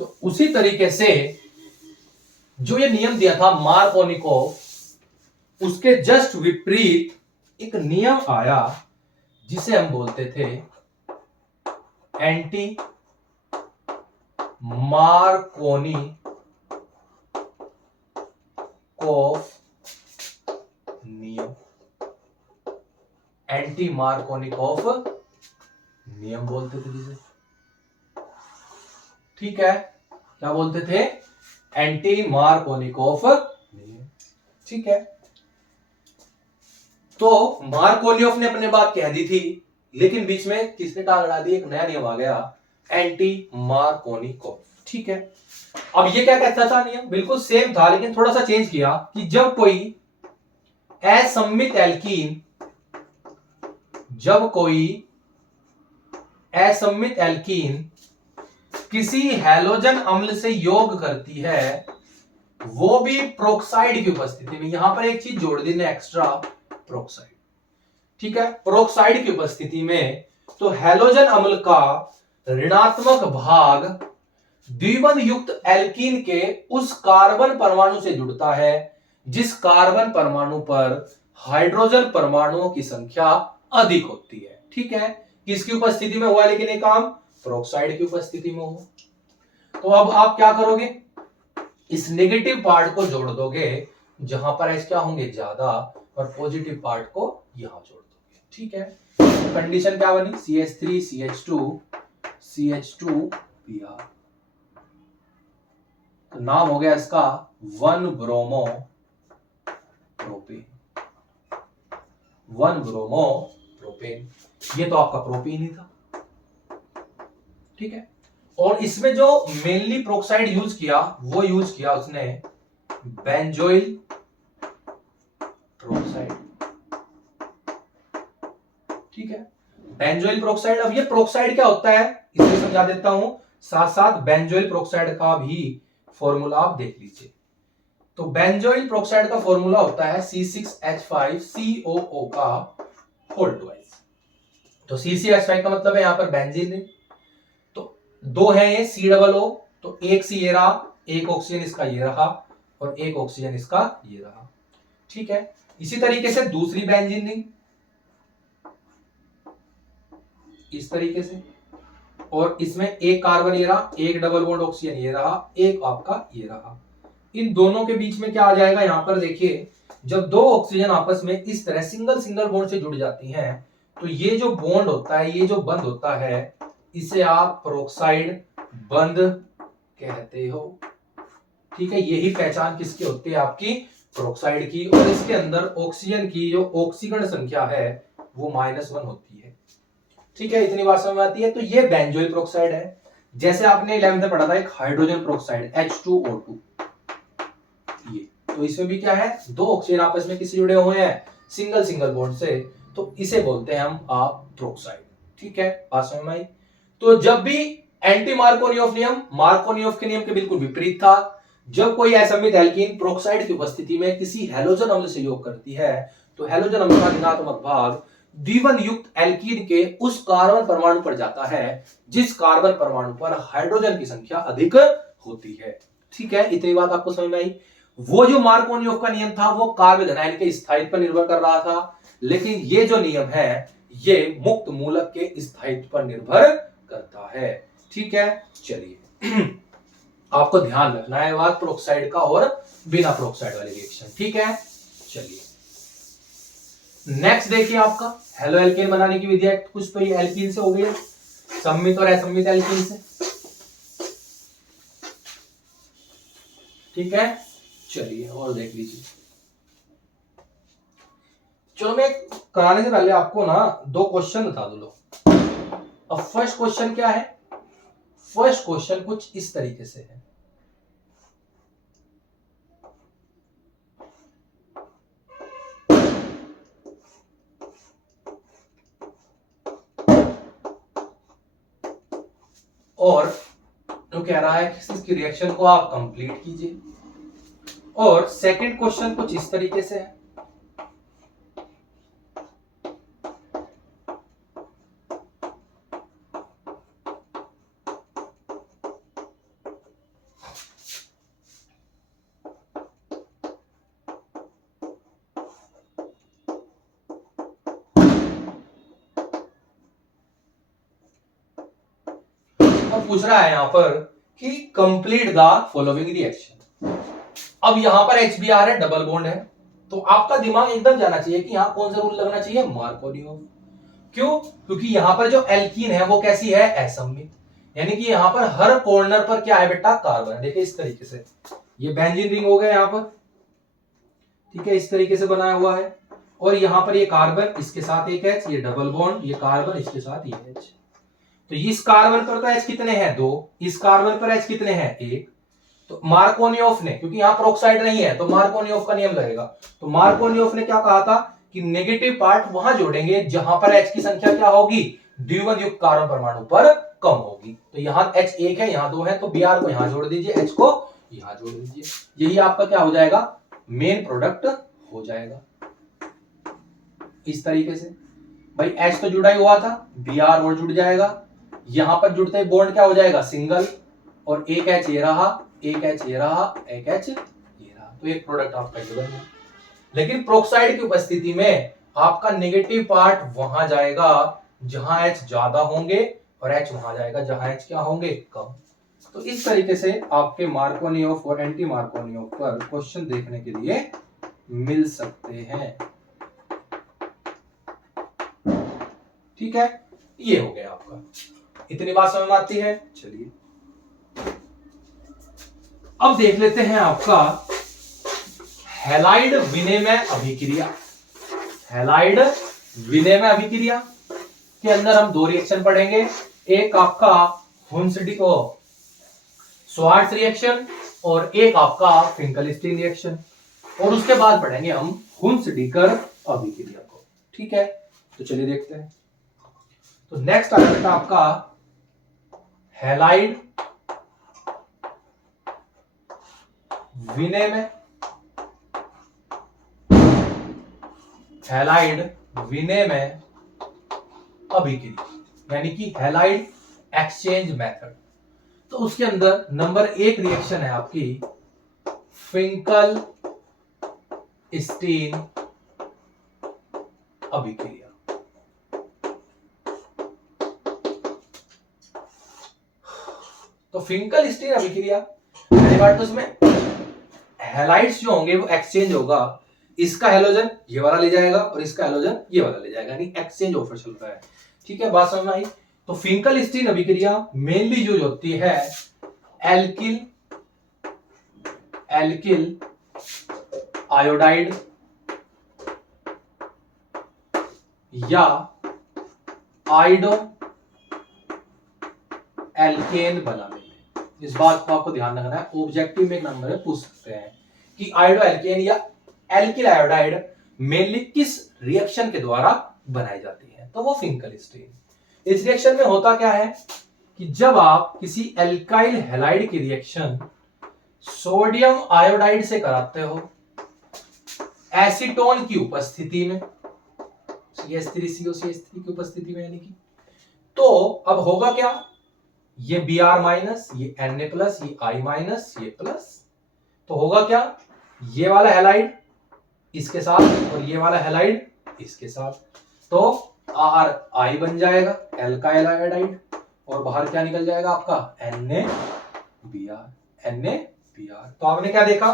तो उसी तरीके से जो ये नियम दिया था मार्कोनियोफ, उसके जस्ट विपरीत एक नियम आया जिसे हम बोलते थे एंटी मार्कोनी कोफ नियम, एंटी मार्कोनिकॉफ नियम बोलते थे जिसे। ठीक है, क्या बोलते थे? एंटी मार्कोनिकॉफ नियम। ठीक है, तो मार्कोनियोफ ने अपने बात कह दी थी, लेकिन बीच में किसने टाल अड़ा दी? एक नया नियम आ गया, एंटी मार्कोनिकॉफ। ठीक है, अब ये क्या कहता था नियम? बिल्कुल सेम था, लेकिन थोड़ा सा चेंज किया कि जब कोई असम्मित एल्कीन, जब कोई असम्मित एल्कीन किसी हैलोजन अम्ल से योग करती है, वो भी प्रोक्साइड की उपस्थिति में, यहां पर एक चीज जोड़ देना एक्स्ट्रा, प्रोक्साइड। ठीक है, प्रोक्साइड की उपस्थिति में, तो हैलोजन अम्ल का ऋणात्मक भाग द्विबंध युक्त एल्कीन के उस कार्बन परमाणु से जुड़ता है जिस कार्बन परमाणु पर हाइड्रोजन परमाणुओं की संख्या अधिक होती है। ठीक है, किसकी उपस्थिति में हुआ लेकिन ये काम? प्रोक्साइड की उपस्थिति में हो। तो अब आप क्या करोगे? इस नेगेटिव पार्ट को जोड़ दोगे जहां पर एच क्या होंगे? ज्यादा, और पॉजिटिव पार्ट को यहां जोड़ दोगे। ठीक है, तो कंडीशन क्या बनी? CH3 CH2 CH2 Br, तो नाम हो गया इसका 1 ब्रोमो प्रोपेन, 1 ब्रोमो प्रोपेन। ये तो आपका प्रोपेन ही था। ठीक है, और इसमें जो मेनली प्रोक्साइड यूज किया, वो यूज किया उसने बेंजोइल प्रोक्साइड। ठीक है, बेंजोइल प्रोक्साइड। अब ये प्रोक्साइड क्या होता है इसे समझा देता हूं, साथ साथ बेंजोइल प्रोक्साइड का भी फॉर्मूला आप देख लीजिए। तो बेंजोइल प्रोक्साइड का फॉर्मूला होता है C6H5COO का होल ट्वाइस। तो C6H5 का मतलब है यहां पर बेंजीन, तो दो है ये COO, तो एक सी ये रहा, एक ऑक्सीजन इसका ये रहा, और एक ऑक्सीजन इसका ये रहा। ठीक है, इसी तरीके से दूसरी बेंजीन रिंग इस तरीके से, और इसमें एक कार्बन ये रहा, एक डबल बॉन्ड ऑक्सीजन ये रहा, एक आपका ये रहा। इन दोनों के बीच में क्या आ जाएगा? यहां पर देखिए, जब दो ऑक्सीजन आपस में इस तरह सिंगल सिंगल बॉन्ड से जुड़ जाती हैं, तो ये जो बॉन्ड होता है, ये जो बंध होता है, इसे आप प्रोक्साइड बंध कहते हो। ठीक है, यही पहचान किसकी होती है? आपकी प्रोक्साइड की। और इसके अंदर ऑक्सीजन की जो ऑक्सीकरण संख्या है वो -1 होती है। ठीक है, इतनी बात समझ में आती है। तो ये बेंजोइल प्रोक्साइड है। जैसे आपने 11th में पढ़ा था एक हाइड्रोजन प्रोक्साइड H2O2, ये तो इसमें भी क्या है? दो ऑक्सीजन आपस में किसी जुड़े हुए हैं सिंगल सिंगल बॉन्ड से, तो इसे बोलते हैं हम आप प्रोक्साइड। ठीक है, बात समझ में आई। तो जब भी एंटी मार्कोनियोफ नियम मार्कोनियोफ के नियम के बिल्कुल विपरीत था। जब कोई असम्मित एल्कीन प्रोक्साइड की उपस्थिति में किसी हैलोजन अम्ल से योग करती है, तो हैलोजन अम्ल का ऋणात्मक भाग द्विबंध युक्त एल्कीन के उस कार्बन परमाणु पर जाता है जिस कार्बन परमाणु पर हाइड्रोजन की संख्या अधिक होती है। ठीक है, इतनी बात आपको समझ में आई। वो जो मार्कोनियोफ का नियम था वो कार्बन धनायन के स्थायित्व पर निर्भर कर रहा था, लेकिन ये जो नियम है ये मुक्त मूलक के स्थायित्व पर निर्भर करता है। ठीक है, चलिए आपको ध्यान रखना है बात प्रोक्साइड का और बिना प्रोक्साइड वाले रिएक्शन। ठीक है, चलिए नेक्स्ट देखिए आपका हेलो एल्केन बनाने की विधि। कुछ तो ये एल्कीन से हो गई, सम्मित और असम्मित एल्कीन से। ठीक है, चलिए और देख लीजिए। चलो मैं कराने से पहले आपको ना दो क्वेश्चन बता दो लो। अब फर्स्ट क्वेश्चन क्या है? फर्स्ट क्वेश्चन कुछ इस तरीके से है। और जो कह रहा है कि इसकी रिएक्शन को आप कंप्लीट कीजिए। और सेकंड क्वेश्चन कुछ इस तरीके से है। और पूछ रहा है यहां पर कि कंप्लीट द फॉलोइंग रिएक्शन। अब यहां पर HBr है, डबल बॉन्ड है, तो आपका दिमाग एकदम जाना चाहिए कि यहां कौन सा रूल लगना चाहिए, मार्कोनियोव। क्यों? क्योंकि यहां पर जो एल्कीन है वो कैसी है, असममित, यानी कि यहां पर हर कॉर्नर पर क्या है बेटा, कार्बन है। देखिए इस तरीके से ये बेंजीन रिंग हो गया यहां पर, ठीक है, इस तरीके से बनाया हुआ है, और यहां पर ये कार्बन, इसके साथ एक H, ये डबल बॉन्ड, ये कार्बन, इसके साथ ये H। तो इस कार्बन पर तो H कितने हैं, 2, इस कार्बन पर H कितने हैं, 1। तो मार्कोनियोफ ने, क्योंकि यहां पर ऑक्साइड नहीं है तो मार्कोनियोफ का नियम लगेगा, तो मार्कोनियोफ ने क्या कहा था कि नेगेटिव पार्ट वहां जोड़ेंगे जहां पर H की संख्या क्या होगी, द्विबंध युक्त कार्बन परमाणु पर कम होगी। तो यहां H 1 है, यहां 2 है, तो Br को यहां जोड़ दीजिए, H को यहां जोड़ दीजिए, यही आपका क्या हो जाएगा, मेन प्रोडक्ट हो जाएगा। इस तरीके से भाई H तो जुड़ा ही हुआ था, Br और जुड़ जाएगा, यहां पर जुड़ते ही बॉन्ड क्या हो जाएगा, सिंगल, और एक H ये रहा, एक H ये रहा, एक H ये रहा, तो एक प्रोडक्ट आपका ये बन गया। लेकिन प्रोक्साइड की उपस्थिति में आपका नेगेटिव पार्ट वहां जाएगा जहां H ज्यादा होंगे, और H वहां जाएगा जहां H क्या होंगे, कम। तो इस तरीके से आपके मार्कोनियोफ और एंटी मार्कोनियोफ पर क्वेश्चन देखने के लिए मिल सकते हैं। ठीक है, ये हो गया आपका, इतनी बात समझ में आती है। चलिए अब देख लेते हैं आपका हैलाइड विनिमय अभिक्रिया। हैलाइड विनिमय अभिक्रिया के अंदर हम 2 रिएक्शन पढ़ेंगे, एक आपका हुंसडी को स्वार्ट्ज रिएक्शन और एक आपका फिंकलस्टीन रिएक्शन, और उसके बाद पढ़ेंगे हम हुंसडीकर अभिक्रिया को। ठीक है, तो चलिए देखते हैं। तो नेक्स्ट आ जाता है आपका हैलाइड विनिमय, हैलाइड विनिमय अभिक्रिया, यानी कि हैलाइड एक्सचेंज मेथड। तो उसके अंदर नंबर 1 रिएक्शन है आपकी फिंकल स्टीन अभिक्रिया। तो फिंकल स्टीन अभिक्रिया पहली बात तो उसमें हैलाइड्स जो होंगे वो एक्सचेंज होगा, इसका हैलोजन ये वाला ले जाएगा और इसका हैलोजन ये वाला ले जाएगा, यानी एक्सचेंज ऑफर चल रहा है। ठीक है, बात समझ में आई। तो फिंकल स्टीन अभिक्रिया मेनली यूज होती है एल्किल आयोडाइड या आइडो एल्केन बनाने में। इस बात को आपको ध्यान रखना है, ऑब्जेक्टिव में एक नंबर में पूछ सकते हैं कि आइडो एल्केन या एल्किल आयोडाइड मेनली किस रिएक्शन के द्वारा बनाई जाती है, तो वो फिंकल स्टीन। इस रिएक्शन में होता क्या है कि जब आप किसी एल्काइल हैलाइड की रिएक्शन सोडियम आयोडाइड से कराते हो एसीटोन की उपस्थिति में, CH3COCH3 की उपस्थिति में, यानी कि तो अब होगा क्या, ये Br माइनस, ये Na प्लस, ये I माइनस, ये प्लस, तो होगा क्या, ये वाला हैलाइड इसके साथ और ये वाला हैलाइड इसके साथ, तो RI बन जाएगा एल्काइल आयोडाइड, और बाहर क्या निकल जाएगा आपका NaBr। तो आपने क्या देखा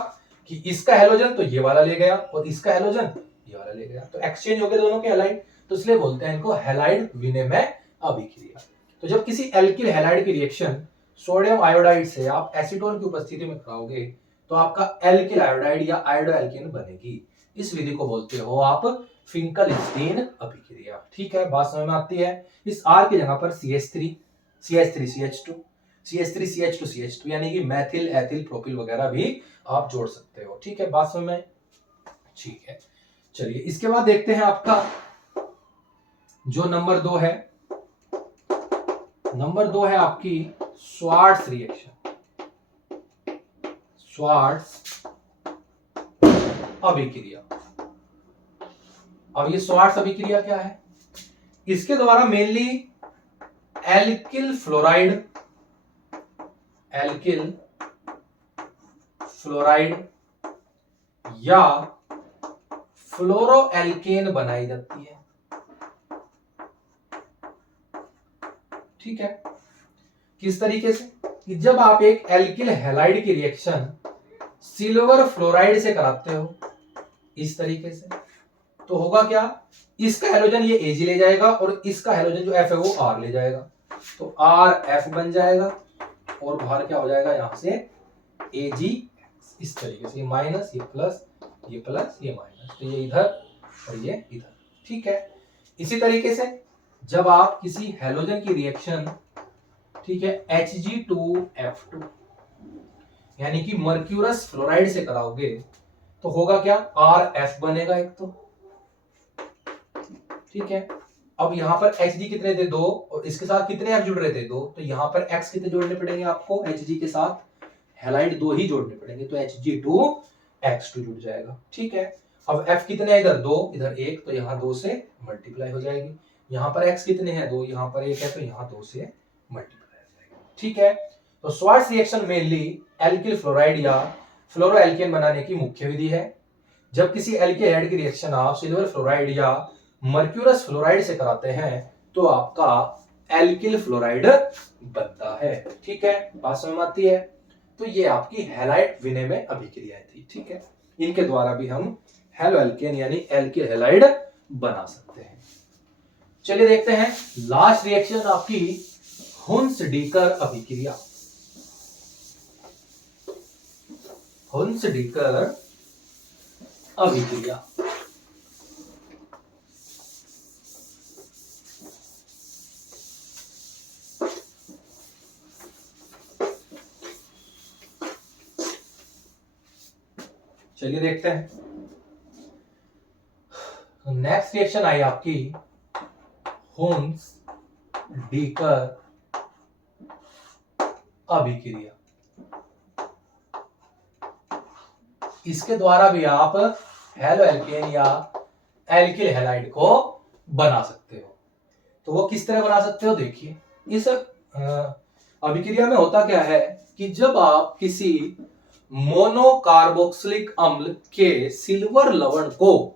कि इसका हैलोजन तो ये वाला ले गया और इसका हैलोजन ये वाला ले गया, तो एक्सचेंज हो गए दोनों के हैलाइड, तो इसलिए बोलते हैं इनको हैलाइड विनिमय अभिक्रिया। तो जब किसी एल्किल हैलाइड की रिएक्शन सोडियम आयोडाइड से आप एसीटोन की उपस्थिति में कराओगे तो आपका एल्किल आयोडाइड या आयोडो एल्केन बनेगी। इस विधि को बोलते हो आप फिंकल स्टीन अभिक्रिया। ठीक है, बात समझ में आती है। इस R की जगह पर CH3CH2 यानी कि मैथिल एथिल प्रोपिल वगैरह भी आप जोड़ सकते हो। ठीक है, बात समझ में। ठीक है, चलिए इसके बाद देखते हैं आपका जो नंबर 2 है। नंबर 2 है आपकी स्वार्ट्ज रिएक्शन, स्वार्ट्ज अभिक्रिया। अब ये स्वार्ट्ज अभिक्रिया क्या है, इसके द्वारा मेनली एल्किल फ्लोराइड या फ्लोरोएल्केन बनाई जाती है। ठीक है, किस तरीके से, कि जब आप एक एल्किल हैलाइड की रिएक्शन सिल्वर फ्लोराइड से कराते हो इस तरीके से, तो होगा क्या, इसका हेलोजन ये Ag ले जाएगा और इसका हेलोजन जो F है वो R ले जाएगा, तो RF बन जाएगा और बाहर क्या हो जाएगा यहां से Ag, इस तरीके से, ये माइनस, ये प्लस, ये प्लस, ये माइनस, तो ये इधर और ये इधर। ठीक है, इसी तरीके से जब आप किसी हेलोजन की रिएक्शन, ठीक है, Hg2F2 यानी कि मर्क्यूरस फ्लोराइड से कराओगे तो होगा क्या, RF बनेगा एक तो। ठीक है, अब यहां पर Hg कितने थे, 2, और इसके साथ कितने F जुड़ रहे थे, 2, तो यहां पर X कितने जोड़ने पड़ेंगे आपको, Hg के साथ हैलाइड 2 ही जोड़ने पड़ेंगे, तो Hg2X2 जुड़ जाएगा। ठीक है, अब F कितने हैं, इधर 2, इधर 1, तो यहाँ 2 से मल्टीप्लाई हो जाएगी। यहाँ पर X कितने हैं, 2, यहाँ पर 1 है, तो यहाँ 2 से मल्टीप्लाई हो जाएगी। ठीक है, तो Swarts reaction mainly alkyl fluoride या फ्लोरो एल्केन बनाने की मुख्य विधि है। जब किसी एल्किल हैलाइड की रिएक्शन आप सिल्वर फ्लोराइड या मर्क्यूरस फ्लोराइड से कराते हैं तो आपका एल्किल फ्लोराइड बनता है। ठीक है, बात समझ में आती है। तो ये आपकी हैलाइड विनिमय अभिक्रियाएं थी। ठीक है, इनके द्वारा भी हम हैलो एल्केन यानी एल्किल हैलाइड बना सकते हैं। चलिए देखते हैं लास्ट रिएक्शन आपकी हुन्स-डीकर अभिक्रिया। हुन्स-डीकर अभिक्रिया चलिए देखते हैं। नेक्स्ट रिएक्शन आई आपकी हुन्स-डीकर अभिक्रिया। इसके द्वारा भी आप हैलो एल्केन या एल्किल हैलाइड को बना सकते हो। तो वो किस तरह बना सकते हो, देखिए। इस अभिक्रिया में होता क्या है कि जब आप किसी मोनोकार्बोक्सिलिक अम्ल के सिल्वर लवण को,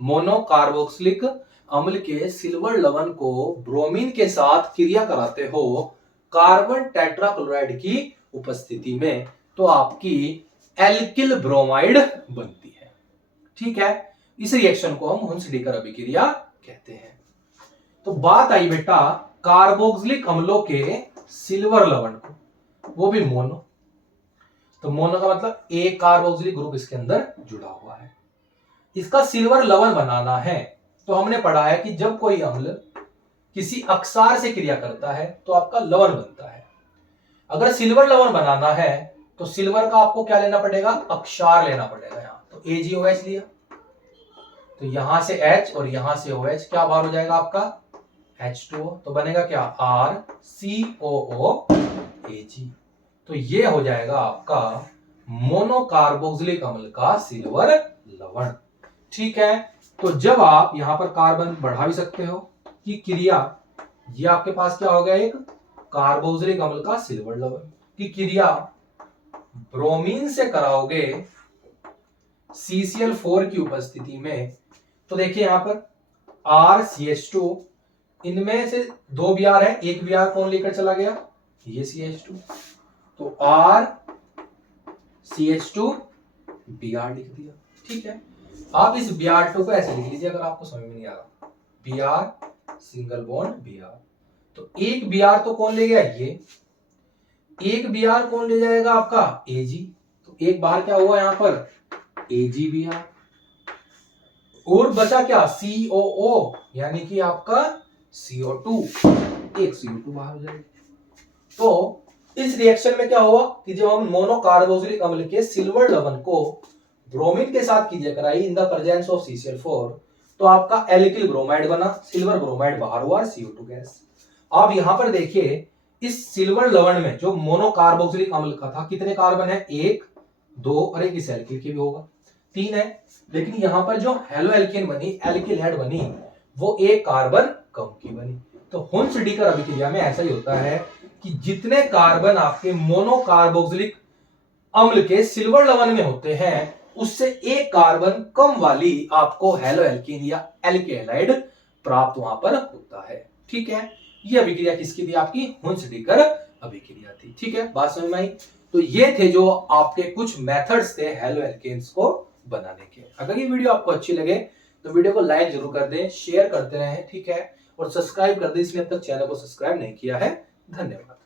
मोनोकार्बोक्सिलिक अम्ल के सिल्वर लवण को ब्रोमीन के साथ क्रिया कराते हो कार्बन टेट्राक्लोराइड की उपस्थिति में, तो आपकी एल्किल ब्रोमाइड बनती है। ठीक है, इस रिएक्शन को हम हुन्स-डीकर अभिक्रिया कहते हैं। तो बात आई बेटा कार्बोक्सिलिक अम्लों के सिल्वर लवण को, वो भी मोनो, तो मोनो का मतलब एक कार्बोक्सिलिक ग्रुप इसके अंदर जुड़ा हुआ है। इसका सिल्वर लवण बनाना है तो हमने पढ़ा है कि जब कोई अम्ल किसी अक्षार से क्रिया करता है तो आपका लवण बनता है। अगर सिल्वर लवण बनाना है तो सिल्वर का आपको क्या लेना पड़ेगा, अक्षार लेना पड़ेगा। यहां तो AgOH लिया, तो यहां से H और यहां से OH, क्या बाहर हो जाएगा आपका H2O, तो बनेगा क्या RCOOAg। तो ये हो जाएगा आपका मोनोकार्बोक्सिलिक अम्ल का सिल्वर लवण। ठीक है, तो जब आप यहां पर कार्बन बढ़ा भी सकते हो कि क्रिया, ये आपके पास क्या हो गया, एक कार्बोक्सिलिक अम्ल का सिल्वर लवण की क्रिया ब्रोमीन से कराओगे CCl4 की उपस्थिति में, तो देखिए यहां पर RCH2, इनमें से 2 Br है, एक Br कौन लेकर चला गया, ये CH2, तो RCH2 Br लिख दिया। ठीक है, आप इस Br2 को ऐसे लिख लीजिए अगर आपको समझ में नहीं आ रहा, Br सिंगल बॉन्ड Br, तो एक Br तो कौन ले गया, ये एक Br कौन ले जाएगा आपका Ag, तो एक बार क्या हुआ यहां पर AgBr, और बचा क्या COO यानी कि आपका CO2, एक CO2 बाहर हो जाएगा। तो इस रिएक्शन में क्या हुआ कि जब हम मोनोकार्बोक्सिलिक अम्ल के सिल्वर लवण को ब्रोमीन के साथ क्रिया कराई in the presence of CCl4, तो आपका एल्किल ब्रोमाइड बना, सिल्वर ब्रोमाइड बाहर हुआ, CO2 गैस। अब यहां पर देखिए इस सिल्वर लवण में जो मोनोकार्बोक्सिलिक अम्ल का था कितने कार्बन है, 1, 2 और एक इस एल्किल की भी होगा, 3 है। लेकिन यहां पर जो हेलो एल्केन बनी, एल्किल हैड बनी, वो एक कार्बन कम की बनी। तो हुन्स-डीकर अभिक्रिया में ऐसा ही होता है कि जितने कार्बन आपके मोनोकार्बोक्सिलिक अम्ल के सिल्वर लवण में होते हैं उससे एक कार्बन कम वाली आपको हेलो एल्कीन या एल्किल प्राप्त वहां पर होता है। ठीक है, यह अभिक्रिया किसकी थी, आपकी हुन्स-डीकर अभिक्रिया थी। ठीक है, बात समझ में आई। तो ये थे जो आपके कुछ मेथड्स थे हैलो एल्केन्स को बनाने के। अगर ये वीडियो आपको अच्छी लगे तो वीडियो को लाइक जरूर कर दें, शेयर करते रहें, ठीक है, और सब्सक्राइब कर दें इसलिए अब तक चैनल को सब्सक्राइब नहीं किया है। धन्यवाद।